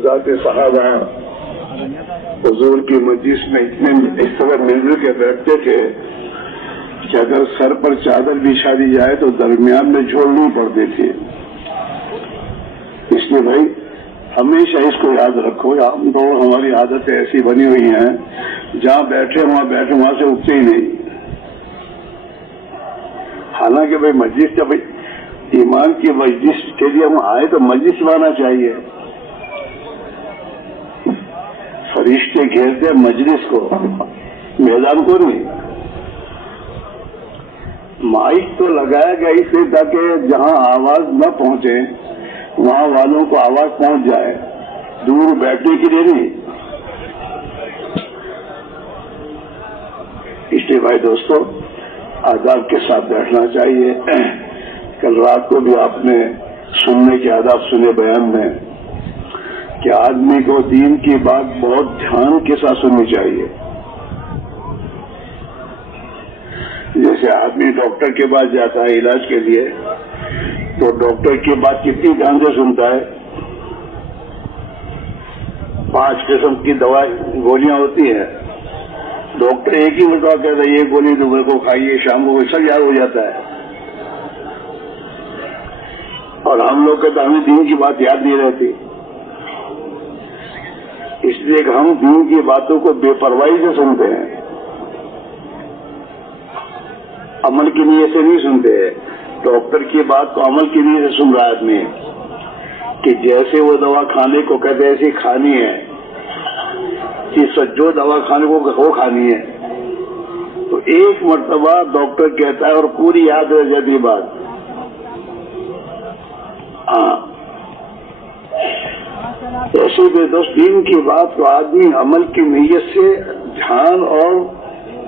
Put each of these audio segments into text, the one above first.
حضرات صحابہ حضور کی مجلس میں اتنے اس طرح مل کے بیٹھتے تھے کہ اگر سر پر چادر بچھا دی جائے تو درمیان میں جھولنی پڑتی تھی. اس لیے بھائی ہمیشہ اس کو یاد رکھو. ہم تو ہماری عادتیں ایسی بنی ہوئی ہیں جہاں بیٹھے وہاں سے اٹھتے ہی نہیں. حالانکہ بھائی مجلس جب ایمان کی مجلس کے لیے ہم آئے تو مجلس لانا چاہیے. فرشتے گھیرتے مجلس کو، میدان کو نہیں. مائک تو لگایا گیا اس لیے تاکہ جہاں آواز نہ پہنچے وہاں والوں کو آواز پہنچ جائے، دور بیٹھنے کے لیے نہیں. اس لیے بھائی دوستو آداب کے ساتھ بیٹھنا چاہیے. کل رات کو بھی آپ نے سننے کے آداب سنے بیان میں کہ آدمی کو دین کی بات بہت دھیان کے ساتھ سننی چاہیے. جیسے آدمی ڈاکٹر کے پاس جاتا ہے علاج کے لیے تو ڈاکٹر کی بات کتنی دھیان سے سنتا ہے. 5 قسم کی دوا گولیاں ہوتی ہیں، ڈاکٹر ایک ہی مرتبہ کہتا ہے یہ گولی صبح کو کھائیے شام کو، سب یاد ہو جاتا ہے. اور ہم لوگ کہتے ہمیں دین کی بات یاد نہیں رہتی. اس لیے کہ ہم دین کی باتوں کو بے پرواہی سے سنتے ہیں، عمل کی نیت سے نہیں سنتے. ڈاکٹر کی بات کو عمل کی نیت سے سن رہا آدمی کہ جیسے وہ دوا کھانے کو کہتے ہیں ایسی کھانی ہے، کہ جو دوا کھانے کو وہ کھانی ہے. تو ایک مرتبہ ڈاکٹر کہتا ہے اور پوری یاد رہ جاتی بات. ہاں ایسے بھی دوست دین کی بات کو آدمی عمل کی نیت سے دھیان اور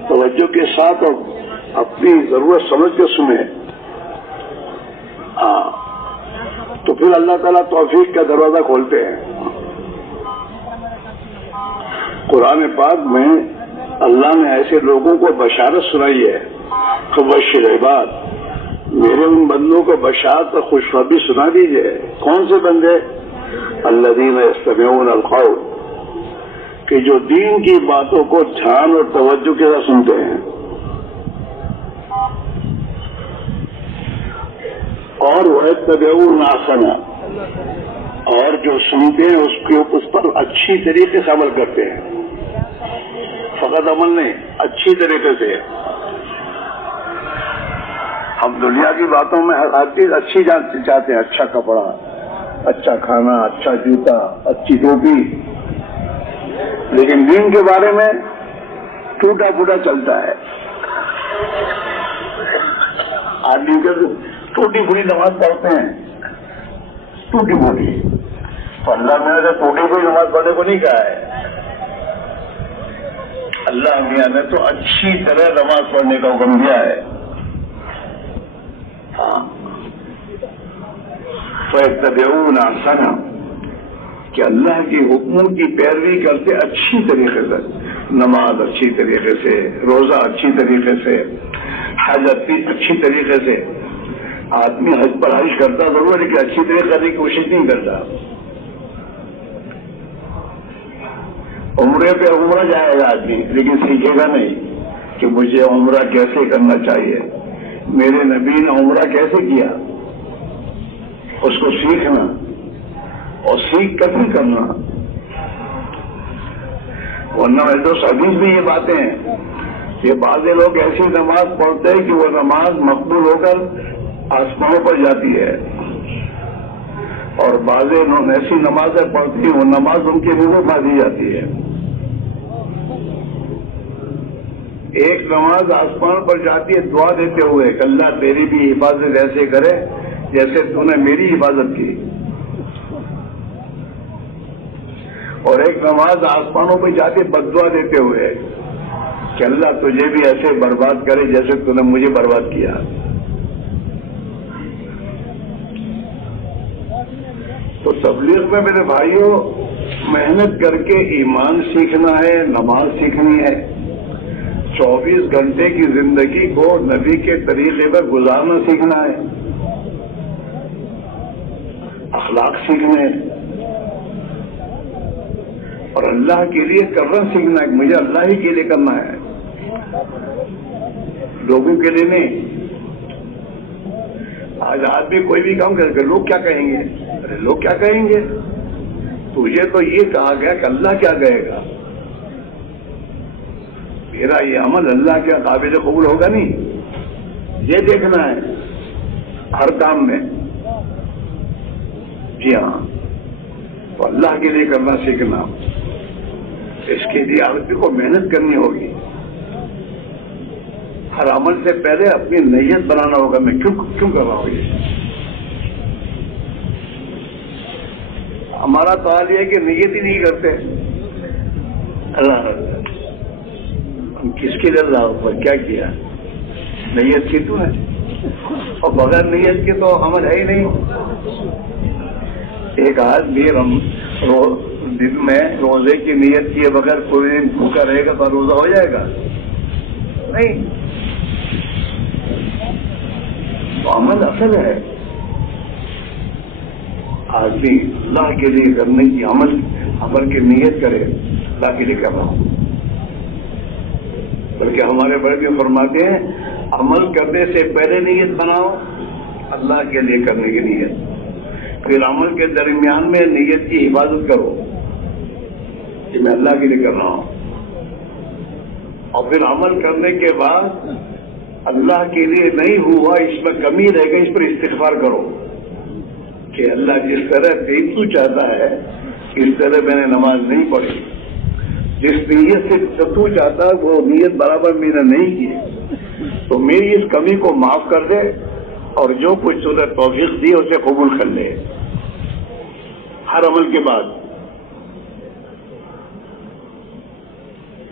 توجہ کے ساتھ اور اپنی ضرورت سمجھ کے سنے. ہاں تو پھر اللہ تعالیٰ توفیق کا دروازہ کھولتے ہیں. قرآن پاک میں اللہ نے ایسے لوگوں کو بشارت سنائی ہے کہ بشر عباد، میرے ان بندوں کو بشارت اور خوشخبری سنا دیجیے. کون سے بندے؟ الذین یستمعون القول، کہ جو دین کی باتوں کو دھیان اور توجہ کے ساتھ سنتے ہیں اور ویتبعون احسنہ، اور جو سنتے ہیں اس پر اچھی طریقے سے عمل کرتے ہیں. فقط عمل نہیں، اچھی طریقے سے. ہم دنیا کی باتوں میں ہر چیز اچھی چاہتے ہیں، اچھا کپڑا، اچھا کھانا، اچھا جوتا، اچھی ٹوپی، لیکن دین کے بارے میں ٹوٹا پھوٹا چلتا ہے. آدمی کے ٹوٹی پھوٹی نماز پڑھتے ہیں، ٹوٹی پھوٹی. تو اللہ میاں نے ٹوٹی پھوٹی نماز پڑھنے کو نہیں کہا ہے. اللہ میاں نے تو اچھی طرح نماز پڑھنے کا حکم دیا ہے. ہاں فَيَتَّبِعُونَ أَحْسَنَهُ، کہ اللہ کے حکموں کی پیروی کرتے اچھی طریقے سے. نماز اچھی طریقے سے، روزہ اچھی طریقے سے، حج اچھی طریقے سے. آدمی حج پر حج کرتا ضرور لیکن اچھی طریقے کرنے کی کوشش نہیں کرتا. عمرے پہ عمرہ جائے گا آدمی لیکن سیکھے گا نہیں کہ مجھے عمرہ کیسے کرنا چاہیے، میرے نبی نے عمرہ کیسے کیا. اس کو سیکھنا اور سیکھ کر بھی کرنا. ورنہ دوست حدیث میں یہ باتیں ہیں کہ بعض لوگ ایسی نماز پڑھتے ہیں کہ وہ نماز مقبول ہو کر آسمانوں پر جاتی ہے، اور بعض ایسی نمازیں پڑھتی ہیں وہ نماز ان کے منہ میں پا دی جاتی ہے. ایک نماز آسمان پر جاتی ہے دعا دیتے ہوئے کہ اللہ تیری بھی حفاظت ایسے کرے جیسے تو نے میری حفاظت کی. اور ایک نماز آسمانوں پہ جاتی بد دعا دیتے ہوئے کہ اللہ تجھے بھی ایسے برباد کرے جیسے تو نے مجھے برباد کیا. تو تبلیغ میں میرے بھائیوں محنت کر کے ایمان سیکھنا ہے، نماز سیکھنی ہے. 24 گھنٹے کی زندگی کو نبی کے طریقے پر گزارنا سیکھنا ہے، اخلاق سیکھنے. اور اللہ کے لیے کرنا سیکھنا ہے، مجھے اللہ ہی کے لیے کرنا ہے، لوگوں کے لیے نہیں۔ آج آدمی کوئی بھی کام کرے گا، لوگ کیا کہیں گے؟ ارے لوگ کیا کہیں گے؟ تجھے تو یہ کہا گیا کہ اللہ کیا کہے گا، میرا یہ عمل اللہ کے قابل قبول ہوگا نہیں، یہ دیکھنا ہے ہر کام میں۔ جی ہاں، تو اللہ کے لیے کرنا سیکھنا، اس کے لیے آدمی کو محنت کرنی ہوگی۔ ہر عمل سے پہلے اپنی نیت بنانا ہوگا، میں کیوں کر رہا ہوں یہ۔ ہمارا سوال یہ ہے کہ نیت ہی نہیں کرتے، اللہ ہم کس کے لیے اللہ پر کیا کیا؟ نیت کی تو ہے، اور بغیر نیت کے تو عمل ہے ہی نہیں۔ ایک آدمی دن میں روزے کی نیت کیے بغیر کوئی دن بھوکا رہے گا تو روزہ ہو جائے گا؟ نہیں، تو عمل اصل ہے۔ آدمی اللہ کے لیے کرنے کی عمل کی نیت کرے، اللہ کے لیے کر رہا ہوں۔ بلکہ ہمارے بڑے بھی فرماتے ہیں عمل کرنے سے پہلے نیت بناؤ، اللہ کے لیے کرنے کی نیت، پھر عمل کے درمیان میں نیت کی حفاظت کرو کہ میں اللہ کے لیے کر رہا ہوں، اور پھر عمل کرنے کے بعد اللہ کے لیے نہیں ہوا، اس میں کمی رہ گئی، اس پر استغفار کرو کہ اللہ جس طرح دیکھ تو چاہتا ہے اس طرح میں نے نماز نہیں پڑھی، جس نیت سے تو چاہتا ہے وہ نیت برابر میں نے نہیں کی، تو میری اس کمی کو معاف کر دے، اور جو کچھ تو نے توفیق دی اسے قبول کر لے ہر عمل کے بعد۔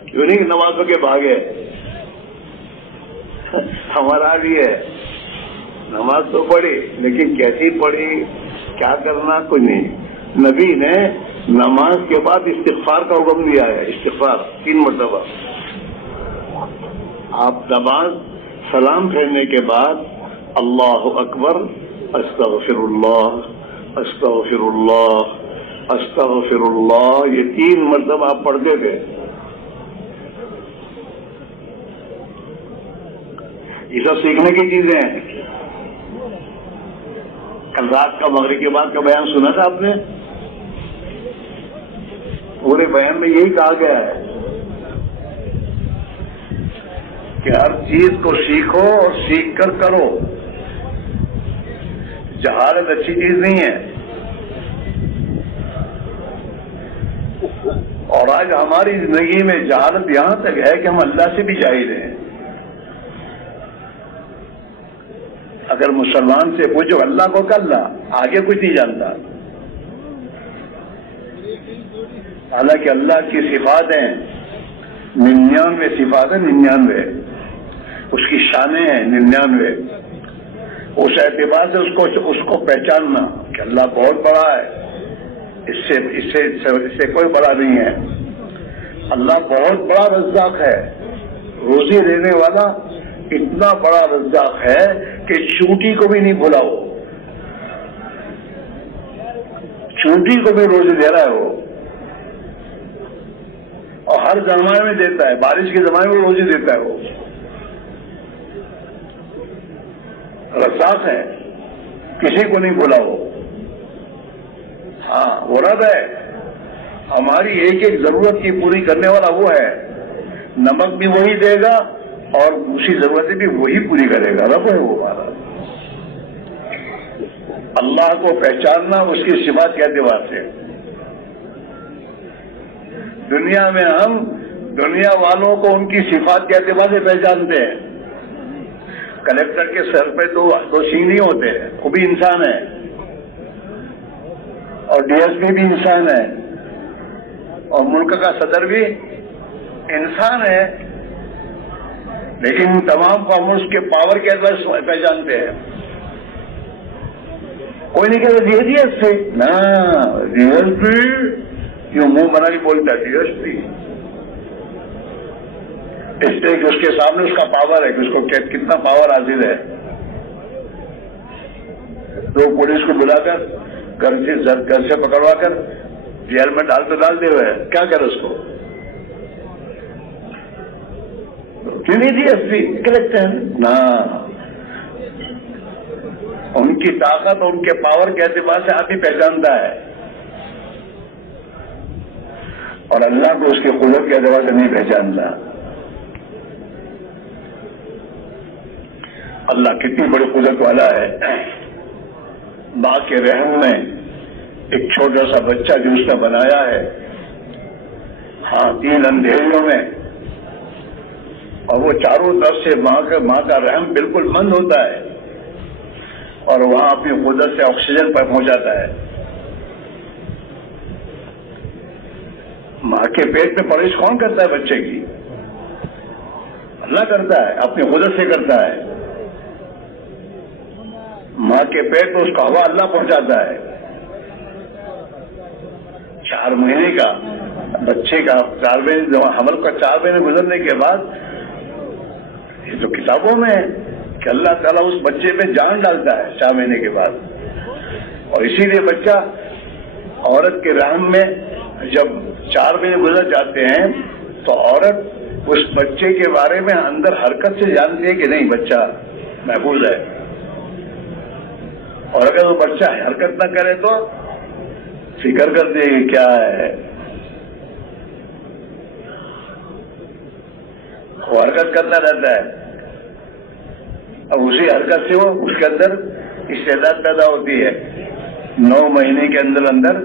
کیوں نہیں نمازوں کے بھاگے؟ ہمارا بھی ہے، نماز تو پڑھی لیکن کیسی پڑھی، کیا کرنا، کچھ نہیں۔ نبی نے نماز کے بعد استغفار کا حکم دیا ہے، استغفار 3 مرتبہ۔ آپ نماز سلام پھیرنے کے بعد اللہ اکبر، استغفر اللہ، استغفر اللہ، استغفر اللہ، یہ 3 مرتبہ آپ پڑھتے تھے۔ یہ سب سیکھنے کی چیزیں ہیں۔ کل رات کا مغرب کے بعد کا بیان سنا تھا آپ نے؟ پورے بیان میں یہی کہا گیا ہے کہ ہر چیز کو سیکھو اور سیکھ کر کرو، جہالت اچھی چیز نہیں ہے۔ اور آج ہماری زندگی میں جہالت یہاں تک ہے کہ ہم اللہ سے بھی جاہل ہیں۔ اگر مسلمان سے پوچھو اللہ کو کیا، اللہ آگے کچھ نہیں جانتا، حالانکہ اللہ کی صفات ہیں 99 صفات ہیں، 99 اس کی شانیں ہیں 99۔ اس اعتبار سے اس کو پہچاننا کہ اللہ بہت بڑا ہے، اس سے کوئی بڑا نہیں ہے۔ اللہ بہت بڑا رزاق ہے، روزی دینے والا اتنا بڑا رزاق ہے کہ چونٹی کو بھی نہیں بھولا، وہ چونٹی کو بھی روزی دے رہا ہے وہ، اور ہر زمانے میں دیتا ہے، بارش کے زمانے میں روزی دیتا ہے، وہ رزاق ہے، کسی کو نہیں بھولا وہ۔ ہاں وہ رب ہے، ہماری ایک ایک ضرورت کی پوری کرنے والا وہ ہے، نمک بھی وہی دے گا اور اسی ضرورتیں بھی وہی پوری کرے گا، رب ہے وہ ہمارا۔ اللہ کو پہچاننا اس کی صفات کے اعتبار سے۔ دنیا میں ہم دنیا والوں کو ان کی صفات کے اعتبار سے پہچانتے ہیں۔ کلیکٹر کے سر پہ دو سینگ نہیں ہوتے، وہ بھی انسان ہے، اور ڈی ایس پی بھی انسان ہے، اور ملک کا صدر بھی انسان ہے، لیکن تمام کو ہم اس کے پاور کے اعتبار سے پہچانتے ہیں۔ کوئی نہیں کہتا ڈی ایس پی، نہ ڈی ایس پی کیوں منہ بنا کے بولتا ہے ڈی ایس پی، اس لیے کہ اس کے سامنے اس کا پاور ہے کہ اس کو کتنا پاور حاصل ہے۔ تو پولیس کو بلا کر گھر سے پکڑوا کر جیل میں ڈال دے ہوئے کیا کرے اس کو؟ کیوں نہیں دی ایس پی لگتے ہیں نا؟ ان کی طاقت اور ان کے پاور کے اعتبار سے آدمی پہچانتا ہے، اور اللہ کو اس کی قدرت کے اعتبار سے نہیں پہچانتا۔ اللہ کتنی بڑی قدرت والا ہے۔ ماں کے رحم میں ایک چھوٹا سا بچہ جو اس نے بنایا ہے، ہاں 3 اندھیریوں میں، اور وہ چاروں طرف سے ماں کا رحم بالکل بند ہوتا ہے، اور وہاں اپنی قدرت سے آکسیجن پر پہنچاتا ہے۔ ماں کے پیٹ میں پرورش کون کرتا ہے بچے کی؟ اللہ کرتا ہے، اپنی قدرت سے کرتا ہے۔ ماں کے پیٹ میں اس کا ہوا اللہ پہنچاتا ہے۔ 4 مہینے کا بچے کا 4 مہینے حمل کا 4 مہینے گزرنے کے بعد، یہ تو کتابوں میں ہے کہ اللہ تعالیٰ اس بچے میں جان ڈالتا ہے 4 مہینے کے بعد، اور اسی لیے بچہ عورت کے رحم میں جب 4 مہینے گزر جاتے ہیں تو عورت اس بچے کے بارے میں اندر حرکت سے جانتی ہے کہ نہیں بچہ محفوظ ہے، اور اگر وہ بچہ حرکت نہ کرے تو فکر کرتی ہے کہ کیا ہے، وہ حرکت کرتا رہتا ہے، اب اسی حرکت سے وہ اس کے اندر استعداد پیدا ہوتی ہے، 9 مہینے کے اندر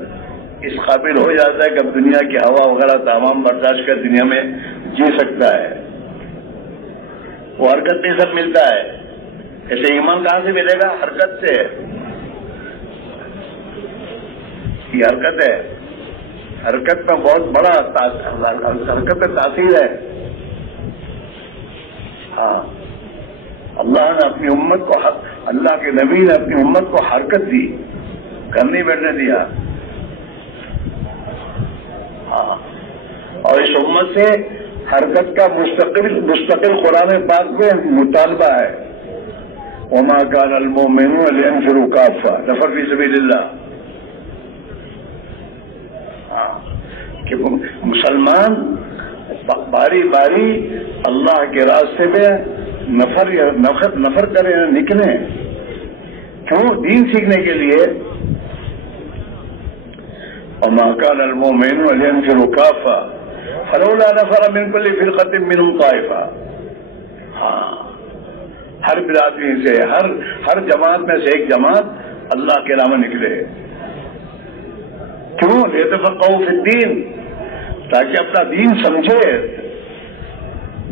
اس قابل ہو جاتا ہے کہ اب دنیا کی ہوا وغیرہ تمام برداشت کر دنیا میں جی سکتا ہے۔ وہ حرکت میں سب ملتا ہے۔ ایسے ایمان کہاں سے ملے گا؟ حرکت سے۔ یہ حرکت ہے، حرکت میں بہت بڑا حرکت میں تاثیر ہے۔ ہاں، اللہ نے اپنی امت کو، اللہ کے نبی نے اپنی امت کو حرکت دی، گھر نہیں بیٹھنے دیا۔ ہاں، اور اس امت سے حرکت کا مستقل قرآن پاک میں مطالبہ ہے، وما كان المؤمنون لينفروا كافة نفر في سبيل الله۔ کہ مسلمان باری باری اللہ کے راستے میں نفر کریں، نکلیں، کیوں؟ دین سیکھنے کے لیے۔ وما كان المؤمنون لينفروا كافة فلولا نفر من كل فرقة منهم طائفة۔ ہاں، ہر برادری سے، ہر جماعت میں سے ایک جماعت اللہ کے نام نکلے، کیوں؟ ليتفقهوا في الدين، تاکہ اپنا دین سمجھے،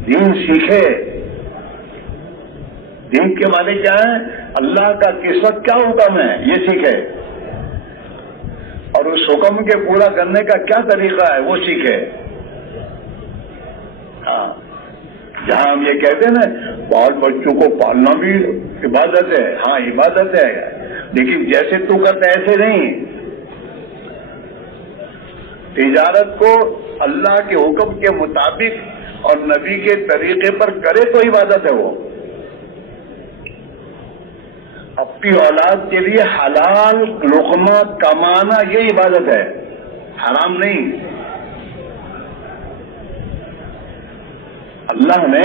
دین سیکھے۔ دین کے معنی کیا ہے؟ اللہ کا کس وقت کیا حکم ہے یہ سیکھے، اور اس حکم کے پورا کرنے کا کیا طریقہ ہے وہ سیکھے۔ ہاں، جہاں ہم یہ کہتے ہیں نا بال بچوں کو پالنا بھی عبادت ہے، ہاں عبادت ہے، لیکن جیسے تو کرتا ایسے نہیں۔ تجارت کو اللہ کے حکم کے مطابق اور نبی کے طریقے پر کرے تو عبادت ہے۔ وہ اپنی اولاد کے لیے حلال لقمہ کمانا یہ عبادت ہے، حرام نہیں۔ اللہ نے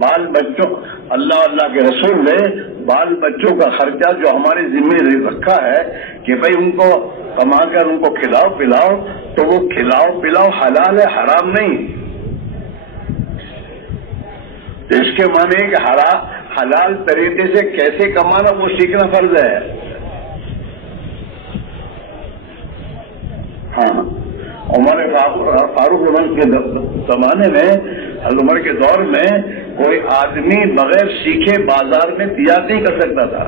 بال بچوں، اللہ کے رسول نے بال بچوں کا خرچہ جو ہمارے ذمہ رکھا ہے کہ بھائی ان کو کما کر ان کو کھلاؤ پلاؤ، تو وہ کھلاؤ پلاؤ حلال ہے، حرام نہیں۔ تو اس کے معنی ہے کہ حلال طریقے سے کیسے کمانا وہ سیکھنا فرض ہے۔ ہاں، عمر فاروق کے زمانے میں، عمر کے دور میں کوئی آدمی بغیر سیکھے بازار میں تجارت نہیں کر سکتا تھا۔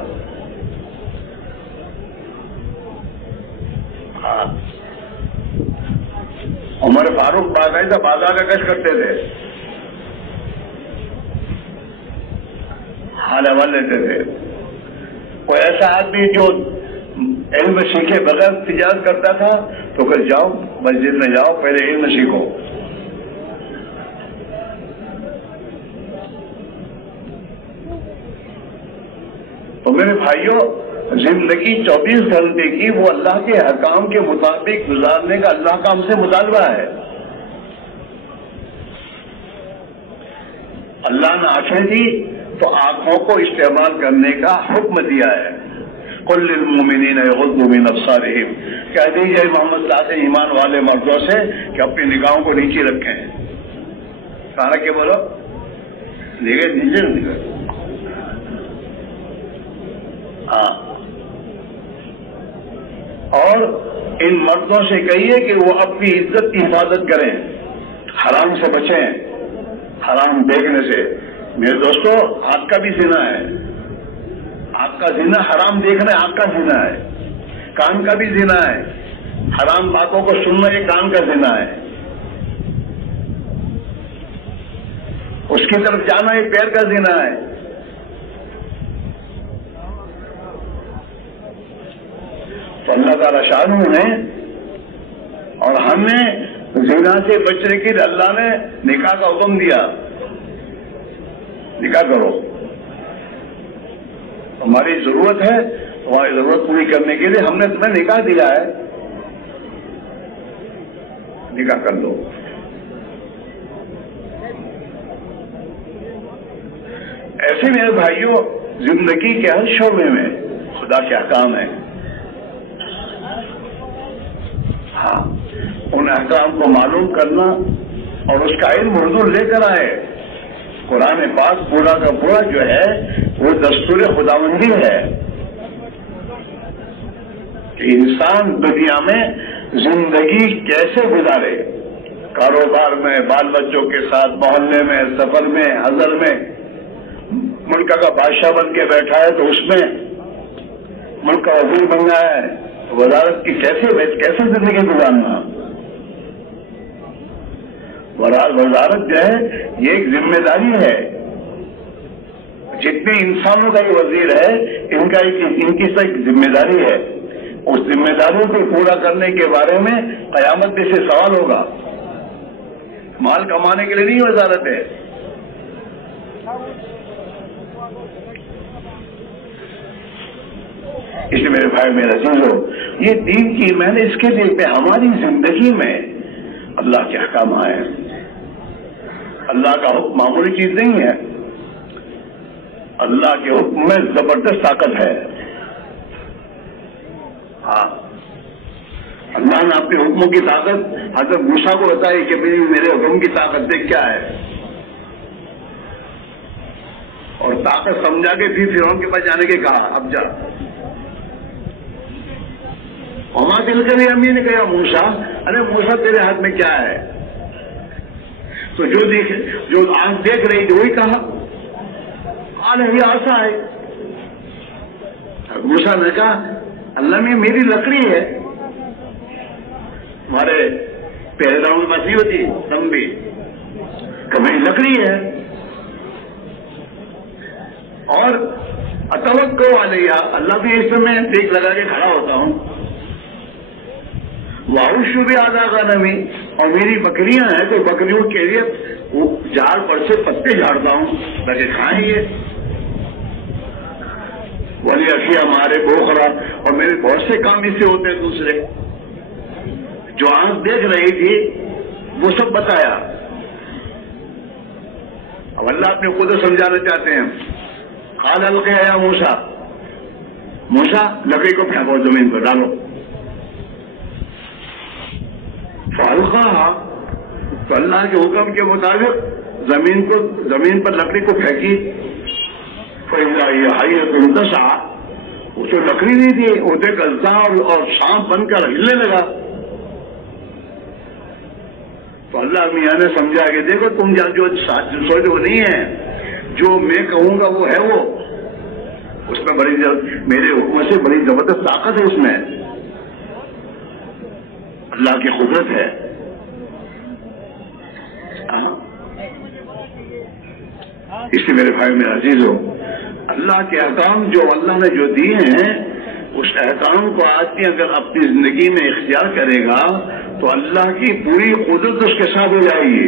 ہاں، عمر فاروق باقاعدہ بازار کا گشت کرتے تھے، حال حوال لیتے تھے۔ کوئی ایسا آدمی جو علم سیکھے بغیر تجارت کرتا تھا تو پھر جاؤ مسجد میں جاؤ، پہلے علم سیکھو۔ تو میرے بھائیوں، زندگی 24 گھنٹے کی وہ اللہ کے احکام کے مطابق گزارنے کا اللہ کا ہم سے مطالبہ ہے. اللہ نے آنکھیں دی تو آنکھوں کو استعمال کرنے کا حکم دیا ہے. قل للمؤمنین یغضوا من ابصارہم، کہہ دیجیے محمد صلی اللہ علیہ وسلم ایمان والے مردوں سے کہ اپنی نگاہوں کو نیچے رکھیں. کہا کہ بولو نگاہ نیچے نگاہ. ہاں، اور ان مردوں سے کہیے کہ وہ اپنی عزت کی حفاظت کریں، حرام سے بچیں، حرام دیکھنے سے. میرے دوستو، آنکھ کا بھی زنا ہے، آنکھ کا زنا حرام دیکھنا آنکھ کا زنا ہے. کان کا بھی زنا ہے، حرام باتوں کو سننا یہ کان کا زنا ہے. اس کی طرف جانا یہ پیر کا زنا ہے. تو اللہ تعالیٰ شان نے اور ہم نے زنا سے بچنے کے لیے اللہ نے نکاح کا حکم دیا، نکاح کرو. ہماری ضرورت ہے، ہماری ضرورت پوری کرنے کے لیے ہم نے تمہیں نکاح دیا ہے، نکاح کر لو. ایسے میرے بھائیوں، زندگی کے ہر شعبے میں خدا کے احکام ہیں. ہاں، ان احکام کو معلوم کرنا اور اس کا علم حضور لے کر آئے. قرآن پاک پورا کا پورا جو ہے وہ دستور خداوندی ہے کہ انسان دنیا میں زندگی کیسے گزارے، کاروبار میں، بال بچوں کے ساتھ، محلے میں، سفر میں، حضر میں. ملک کا بادشاہ بن کے بیٹھا ہے تو اس میں ملک کا وزیر بن گیا ہے، وزارت کی کیسے زندگی گزارنا. وزارت جو ہے یہ ایک ذمہ داری ہے. جتنے انسانوں کا یہ وزیر ہے ان کی ایک ذمہ داری ہے. اس ذمہ داریوں کو پورا کرنے کے بارے میں قیامت میں سے سوال ہوگا. مال کمانے کے لیے نہیں وزارت ہے. اس لیے میرے بھائی میرے عزیزو، یہ دین کی میں نے اس کے لیے ہماری زندگی میں اللہ کے احکام آئے ہیں. اللہ کا حکم معمولی چیز نہیں ہے. اللہ کے حکم میں زبردست طاقت ہے. ہاں، اللہ نے اپنے حکموں کی طاقت حضرت موسیٰ کو بتائی کہ میرے حکم کی طاقت دیکھ کیا ہے، اور طاقت سمجھا کے پھر فرعون کے پاس جانے کے کہا اب جا. وما تلک بیمینک یا موسیٰ، ارے موسیٰ تیرے ہاتھ میں کیا ہے؟ تو جو آنکھ دیکھ رہی تھی وہی کہا قال ہی عصا ہے. موسیٰ نے کہا اللہ میں میری لکڑی ہے. ہمارے پہلے راؤنڈ میں نہیں ہوتی لمبی کہ میری لکڑی ہے. اور اتوکل علیہ، اللہ بھی اس میں دیکھ لگا کے کھڑا ہوتا ہوں. واؤش بھی آدھا غنمی، اور میری بکریاں ہیں تو بکریوں کے لیے وہ جھاڑ پر سے پتے جھاڑتا ہوں تاکہ کھائیں گے. ولی اشیاء ہمارے بوخرا، اور میرے بہت سے کام اس سے ہوتے ہیں دوسرے. جو آنکھ دیکھ رہی تھی وہ سب بتایا. اب اللہ اپنے خود سمجھانا چاہتے ہیں. قال القیٰ یا موسیٰ، موسیٰ لکڑی کو پھینکو زمین پر ڈالو. فالقاها، تو اللہ کے حکم کے مطابق زمین پر لکڑی کو پھینکی. فإذا هي حية تسعى، وہ تو لکڑی نہیں تھی، وہ دیکھ گلتا اور سانپ بن کر ہلنے لگا. تو اللہ میاں نے سمجھا کہ دیکھو تم جو سوچ وہ نہیں ہے، جو میں کہوں گا وہ ہے. وہ اس میں بڑی میرے حکم سے بڑی زبردست طاقت ہے. اس میں اللہ کی قدرت ہے. اس لیے میرے بھائی میرے عزیزو، اللہ کے احکام جو اللہ نے جو دیے ہیں اس احکام کو آدمی اگر اپنی زندگی میں اختیار کرے گا تو اللہ کی پوری قدرت اس کے ساتھ ہو جائے گی.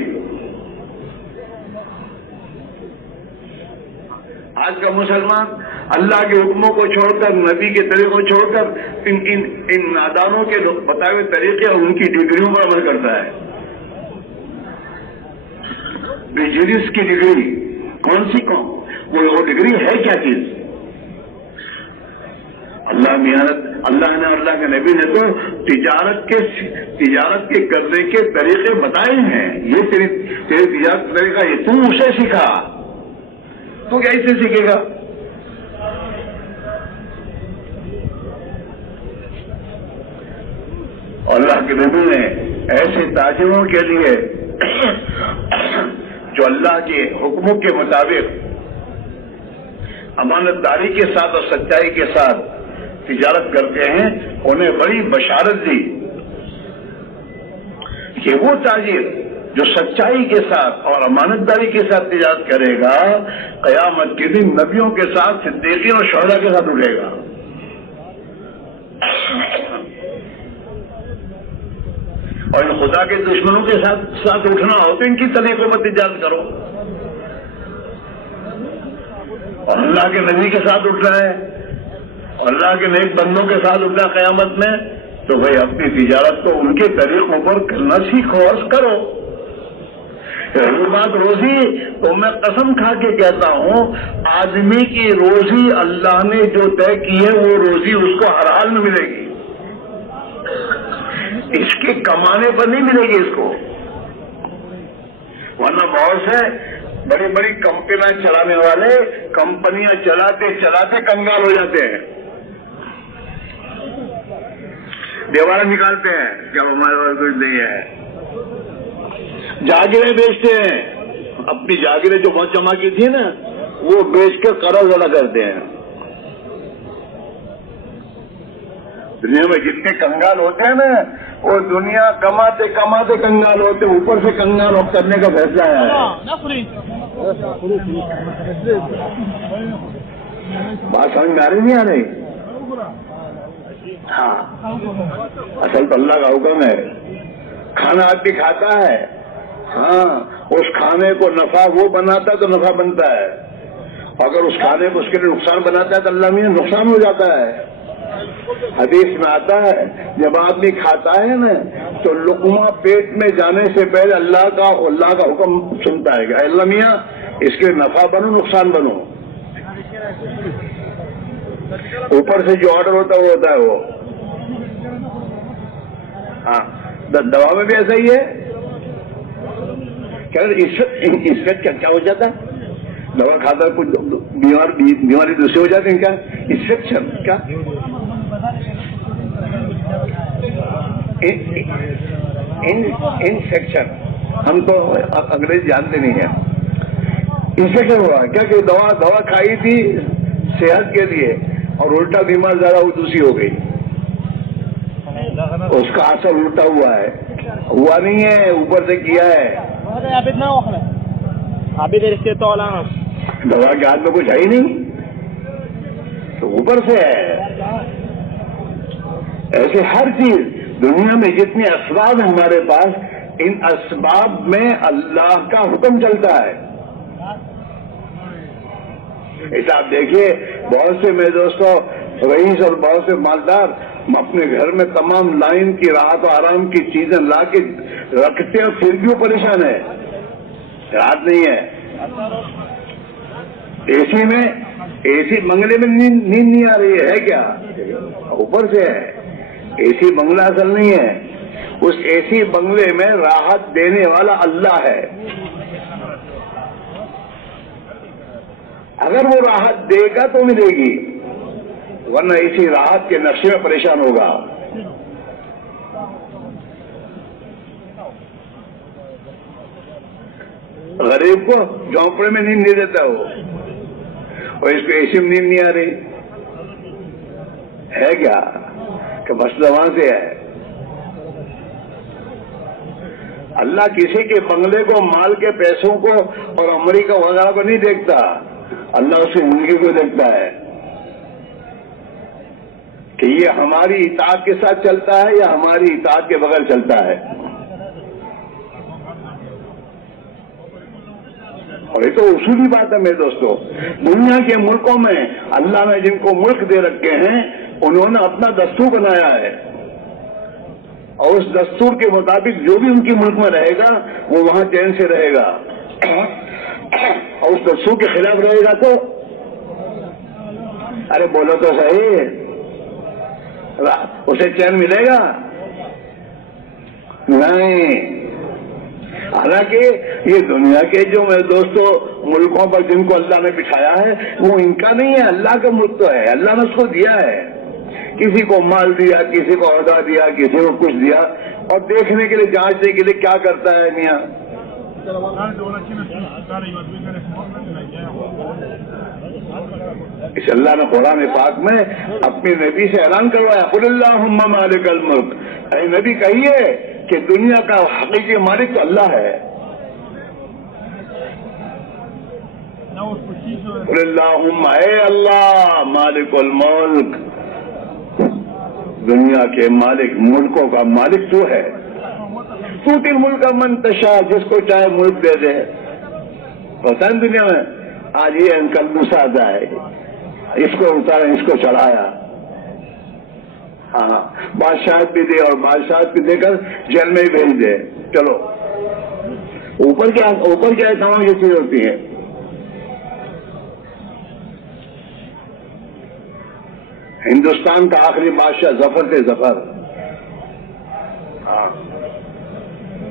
آج کا مسلمان اللہ کے حکموں کو چھوڑ کر، نبی کے طریقوں کو چھوڑ کر ان نادانوں کے بتائے ہوئے طریقے اور ان کی ڈگریوں پر عمل کرتا ہے. بزنس کی ڈگری کون سی وہ ڈگری ہے کیا چیز؟ اللہ نے اللہ کے نبی نے تو تجارت کے کرنے کے طریقے بتائے ہیں. یہ تیری تجارت کا طریقہ، یہ تم اسے سکھا، تو کیسے سیکھے گا؟ اللہ کے نبی نے ایسے تاجروں کے لیے جو اللہ کے حکموں کے مطابق امانت داری کے ساتھ اور سچائی کے ساتھ تجارت کرتے ہیں، انہیں بڑی بشارت دی کہ وہ تاجر جو سچائی کے ساتھ اور امانت داری کے ساتھ تجارت کرے گا، قیامت کے دن نبیوں کے ساتھ، صدیقین اور شہداء کے ساتھ اٹھے گا. اور ان خدا کے دشمنوں کے ساتھ اٹھنا ہو تو ان کی طریقوں میں تجارت کرو. اور اللہ کے نبی کے ساتھ اٹھنا ہے اور اللہ کے نیک بندوں کے ساتھ اٹھنا قیامت میں، تو بھائی اپنی تجارت کو ان کے طریقوں پر کرنا سیکھو اور کرو. رہی بات روزی، تو میں قسم کھا کے کہتا ہوں، آدمی کی روزی اللہ نے جو طے کی ہے وہ روزی اس کو ہر حال میں ملے گی. اس کے کمانے پر نہیں ملے گی اس کو. ورنہ بہت سے بڑی بڑی کمپنیاں چلانے والے کمپنیاں چلاتے چلاتے کنگال ہو جاتے ہیں، دیواریں نکالتے ہیں کہ اب ہمارے پاس کچھ نہیں ہے. جاگیریں بیچتے ہیں، اپنی جاگیریں جو بہت جمع کی تھی نا وہ بیچ کر قرض ادا کرتے ہیں. دنیا میں جتنے کنگال ہوتے ہیں نا، وہ دنیا کماتے کماتے کنگال ہوتے، اوپر سے کنگال کرنے کا فیصلہ ہے. بات سمجھ میں آ رہی نہیں آ رہی؟ ہاں، اصل تو اللہ کا حکم ہے. کھانا آدمی کھاتا ہے، ہاں، اس کھانے کو نفع وہ بناتا ہے تو نفع بنتا ہے، اگر اس کھانے کو اس کے لیے نقصان بناتا ہے تو اللہ میں نقصان ہو جاتا ہے. حدیث میں آتا ہے جب آدمی کھاتا ہے نا تو لقمہ پیٹ میں جانے سے پہلے اللہ کا حکم سنتا ہے کہ اے اللہ میاں اس کے نفع بنو نقصان بنو. اوپر سے جو آرڈر ہوتا ہے وہ ہوتا ہے وہ. ہاں، دوا میں بھی ایسا ہی ہے. اس وقت کیا ہو جاتا ہے؟ دوا کھاتا کچھ بیماری دوسری ہو جاتی ہے. کیا انفیکشن؟ کیا انفیکشن؟ ہم تو انگریزی جانتے نہیں ہیں. انفیکشن ہوا کیا کہ دوا کھائی تھی صحت کے لیے اور الٹا بیمار زیادہ وہ دوسری ہو گئی. اس کا اثر الٹا ہوا ہے، ہوا نہیں ہے، اوپر سے کیا ہے. دوا کے ہاتھ میں کچھ ہے ہی نہیں، تو اوپر سے ہے. ایسے ہر چیز دنیا میں جتنے اسباب ہیں ہمارے پاس، ان اسباب میں اللہ کا حکم چلتا ہے. ایسا آپ دیکھیے بہت سے میرے دوستوں رئیس اور بہت سے مالدار اپنے گھر میں تمام لائن کی راحت و آرام کی چیزیں لا کے رکھتے ہیں، پھر بھی وہ پریشان ہے، رات نہیں ہے. اے سی بنگلے میں نیند نہیں آ رہی ہے کیا؟ اوپر سے ہے. اے سی بنگلہ اصل نہیں ہے، اس اے سی بنگلے میں راحت دینے والا اللہ ہے. اگر وہ راحت دے گا تو ملے گی، ورنہ اسی راحت کے نقشے میں پریشان ہوگا. غریب کو جھونپڑے میں نیند نہیں دیتا وہ، اور اس کو اے سی میں نیند نہیں آ رہی ہے کیا؟ کہ مسئلہ وہاں سے ہے. اللہ کسی کے بنگلے کو، مال کے پیسوں کو اور امریکہ وغیرہ کو نہیں دیکھتا، اللہ اس کی زندگی کو دیکھتا ہے کہ یہ ہماری اطاعت کے ساتھ چلتا ہے یا ہماری اطاعت کے بغیر چلتا ہے. اور اور یہ تو اصولی بات ہے میرے دوستو. دنیا کے ملکوں میں اللہ نے جن کو ملک دے رکھے ہیں انہوں نے اپنا دستور بنایا ہے، اور اس دستور کے مطابق جو بھی ان کی ملک میں رہے گا وہ وہاں چین سے رہے گا، اور اس دستور کے خلاف رہے گا تو ارے بولو تو صحیح، اسے چین ملے گا نہیں. حالانکہ یہ دنیا کے جو میرے دوستوں ملکوں پر جن کو اللہ نے بٹھایا ہے وہ ان کا نہیں ہے، اللہ کا ملک تو ہے، اللہ نے اس کو دیا ہے. کسی کو مال دیا، کسی کو عہدہ دیا، کسی کو کچھ دیا، اور دیکھنے کے لیے جانچنے کے لیے کیا کرتا ہے میاں. اس اللہ نے قرآن پاک میں اپنے نبی سے اعلان کروایا، قل اللہم مالک الملک، اے نبی کہیے کہ دنیا کا حقیقی مالک تو اللہ ہے. قل اللہم، اے اللہ مالک الملک، دنیا کے مالک، ملکوں کا مالک تو ہے. تؤتی الملک من تشاء، جس کو چاہے ملک دے دے. پتہ ہے دنیا میں آج یہ انکل مساعدہ ہے، اس کو اتارا، اس کو چڑھایا، ہاں بادشاہت بھی دے اور بادشاہت بھی دے کر جیل میں ہی بھیج دے. چلو اوپر کیا تمام یہ چیز ہوتی ہے. ہندوستان کا آخری بادشاہ ظفر تھے، ظفر. ہاں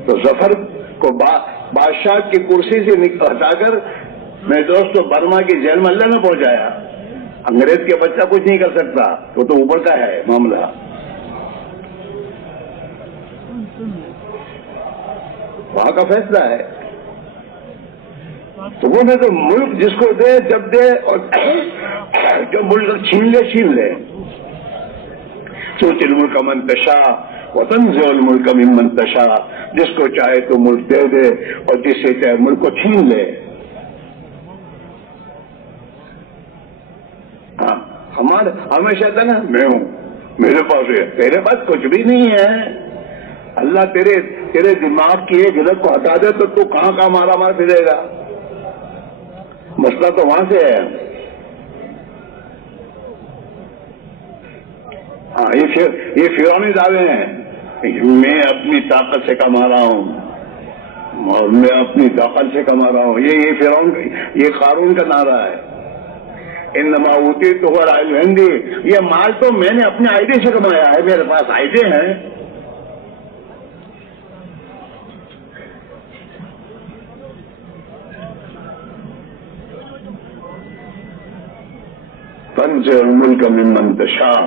تو ظفر کو بادشاہ کی کرسی سے ہٹا کر میرے دوست برما کی جیل میں اللہ نے پہنچایا. انگریز کے بچہ کچھ نہیں کر سکتا، وہ تو اوپر کا ہے معاملہ. وہاں کا فیصلہ ہے. تو وہ میں تو ملک جس کو دے جب دے، اور جو ملک چھین لے. تؤتی الملک من تشاء وتنزع الملک ممن تشاء، جس کو چاہے تو ملک دے دے اور جس سے چاہے ملک کو چھین لے. ہاں ہمیشہ تھا نا میں ہوں، میرے پاس ہے، تیرے پاس کچھ بھی نہیں ہے. اللہ تیرے دماغ کی ایک جھلک کو ہٹا دے تو کہاں مارا مار پھرے گا. مسئلہ تو وہاں سے ہے. ہاں یہ فرعونی دعوے ہیں، میں اپنی طاقت سے کما رہا ہوں اور میں اپنی طاقت سے کما رہا ہوں. یہ فرعون، یہ قارون کا نعرہ ہے. انما اوتیتہ علی علم عندی، یہ مال تو میں نے اپنے آئیڈے سے کمایا ہے، میرے پاس آئیڈے ہیں. تنزع الملک ممن تشاء،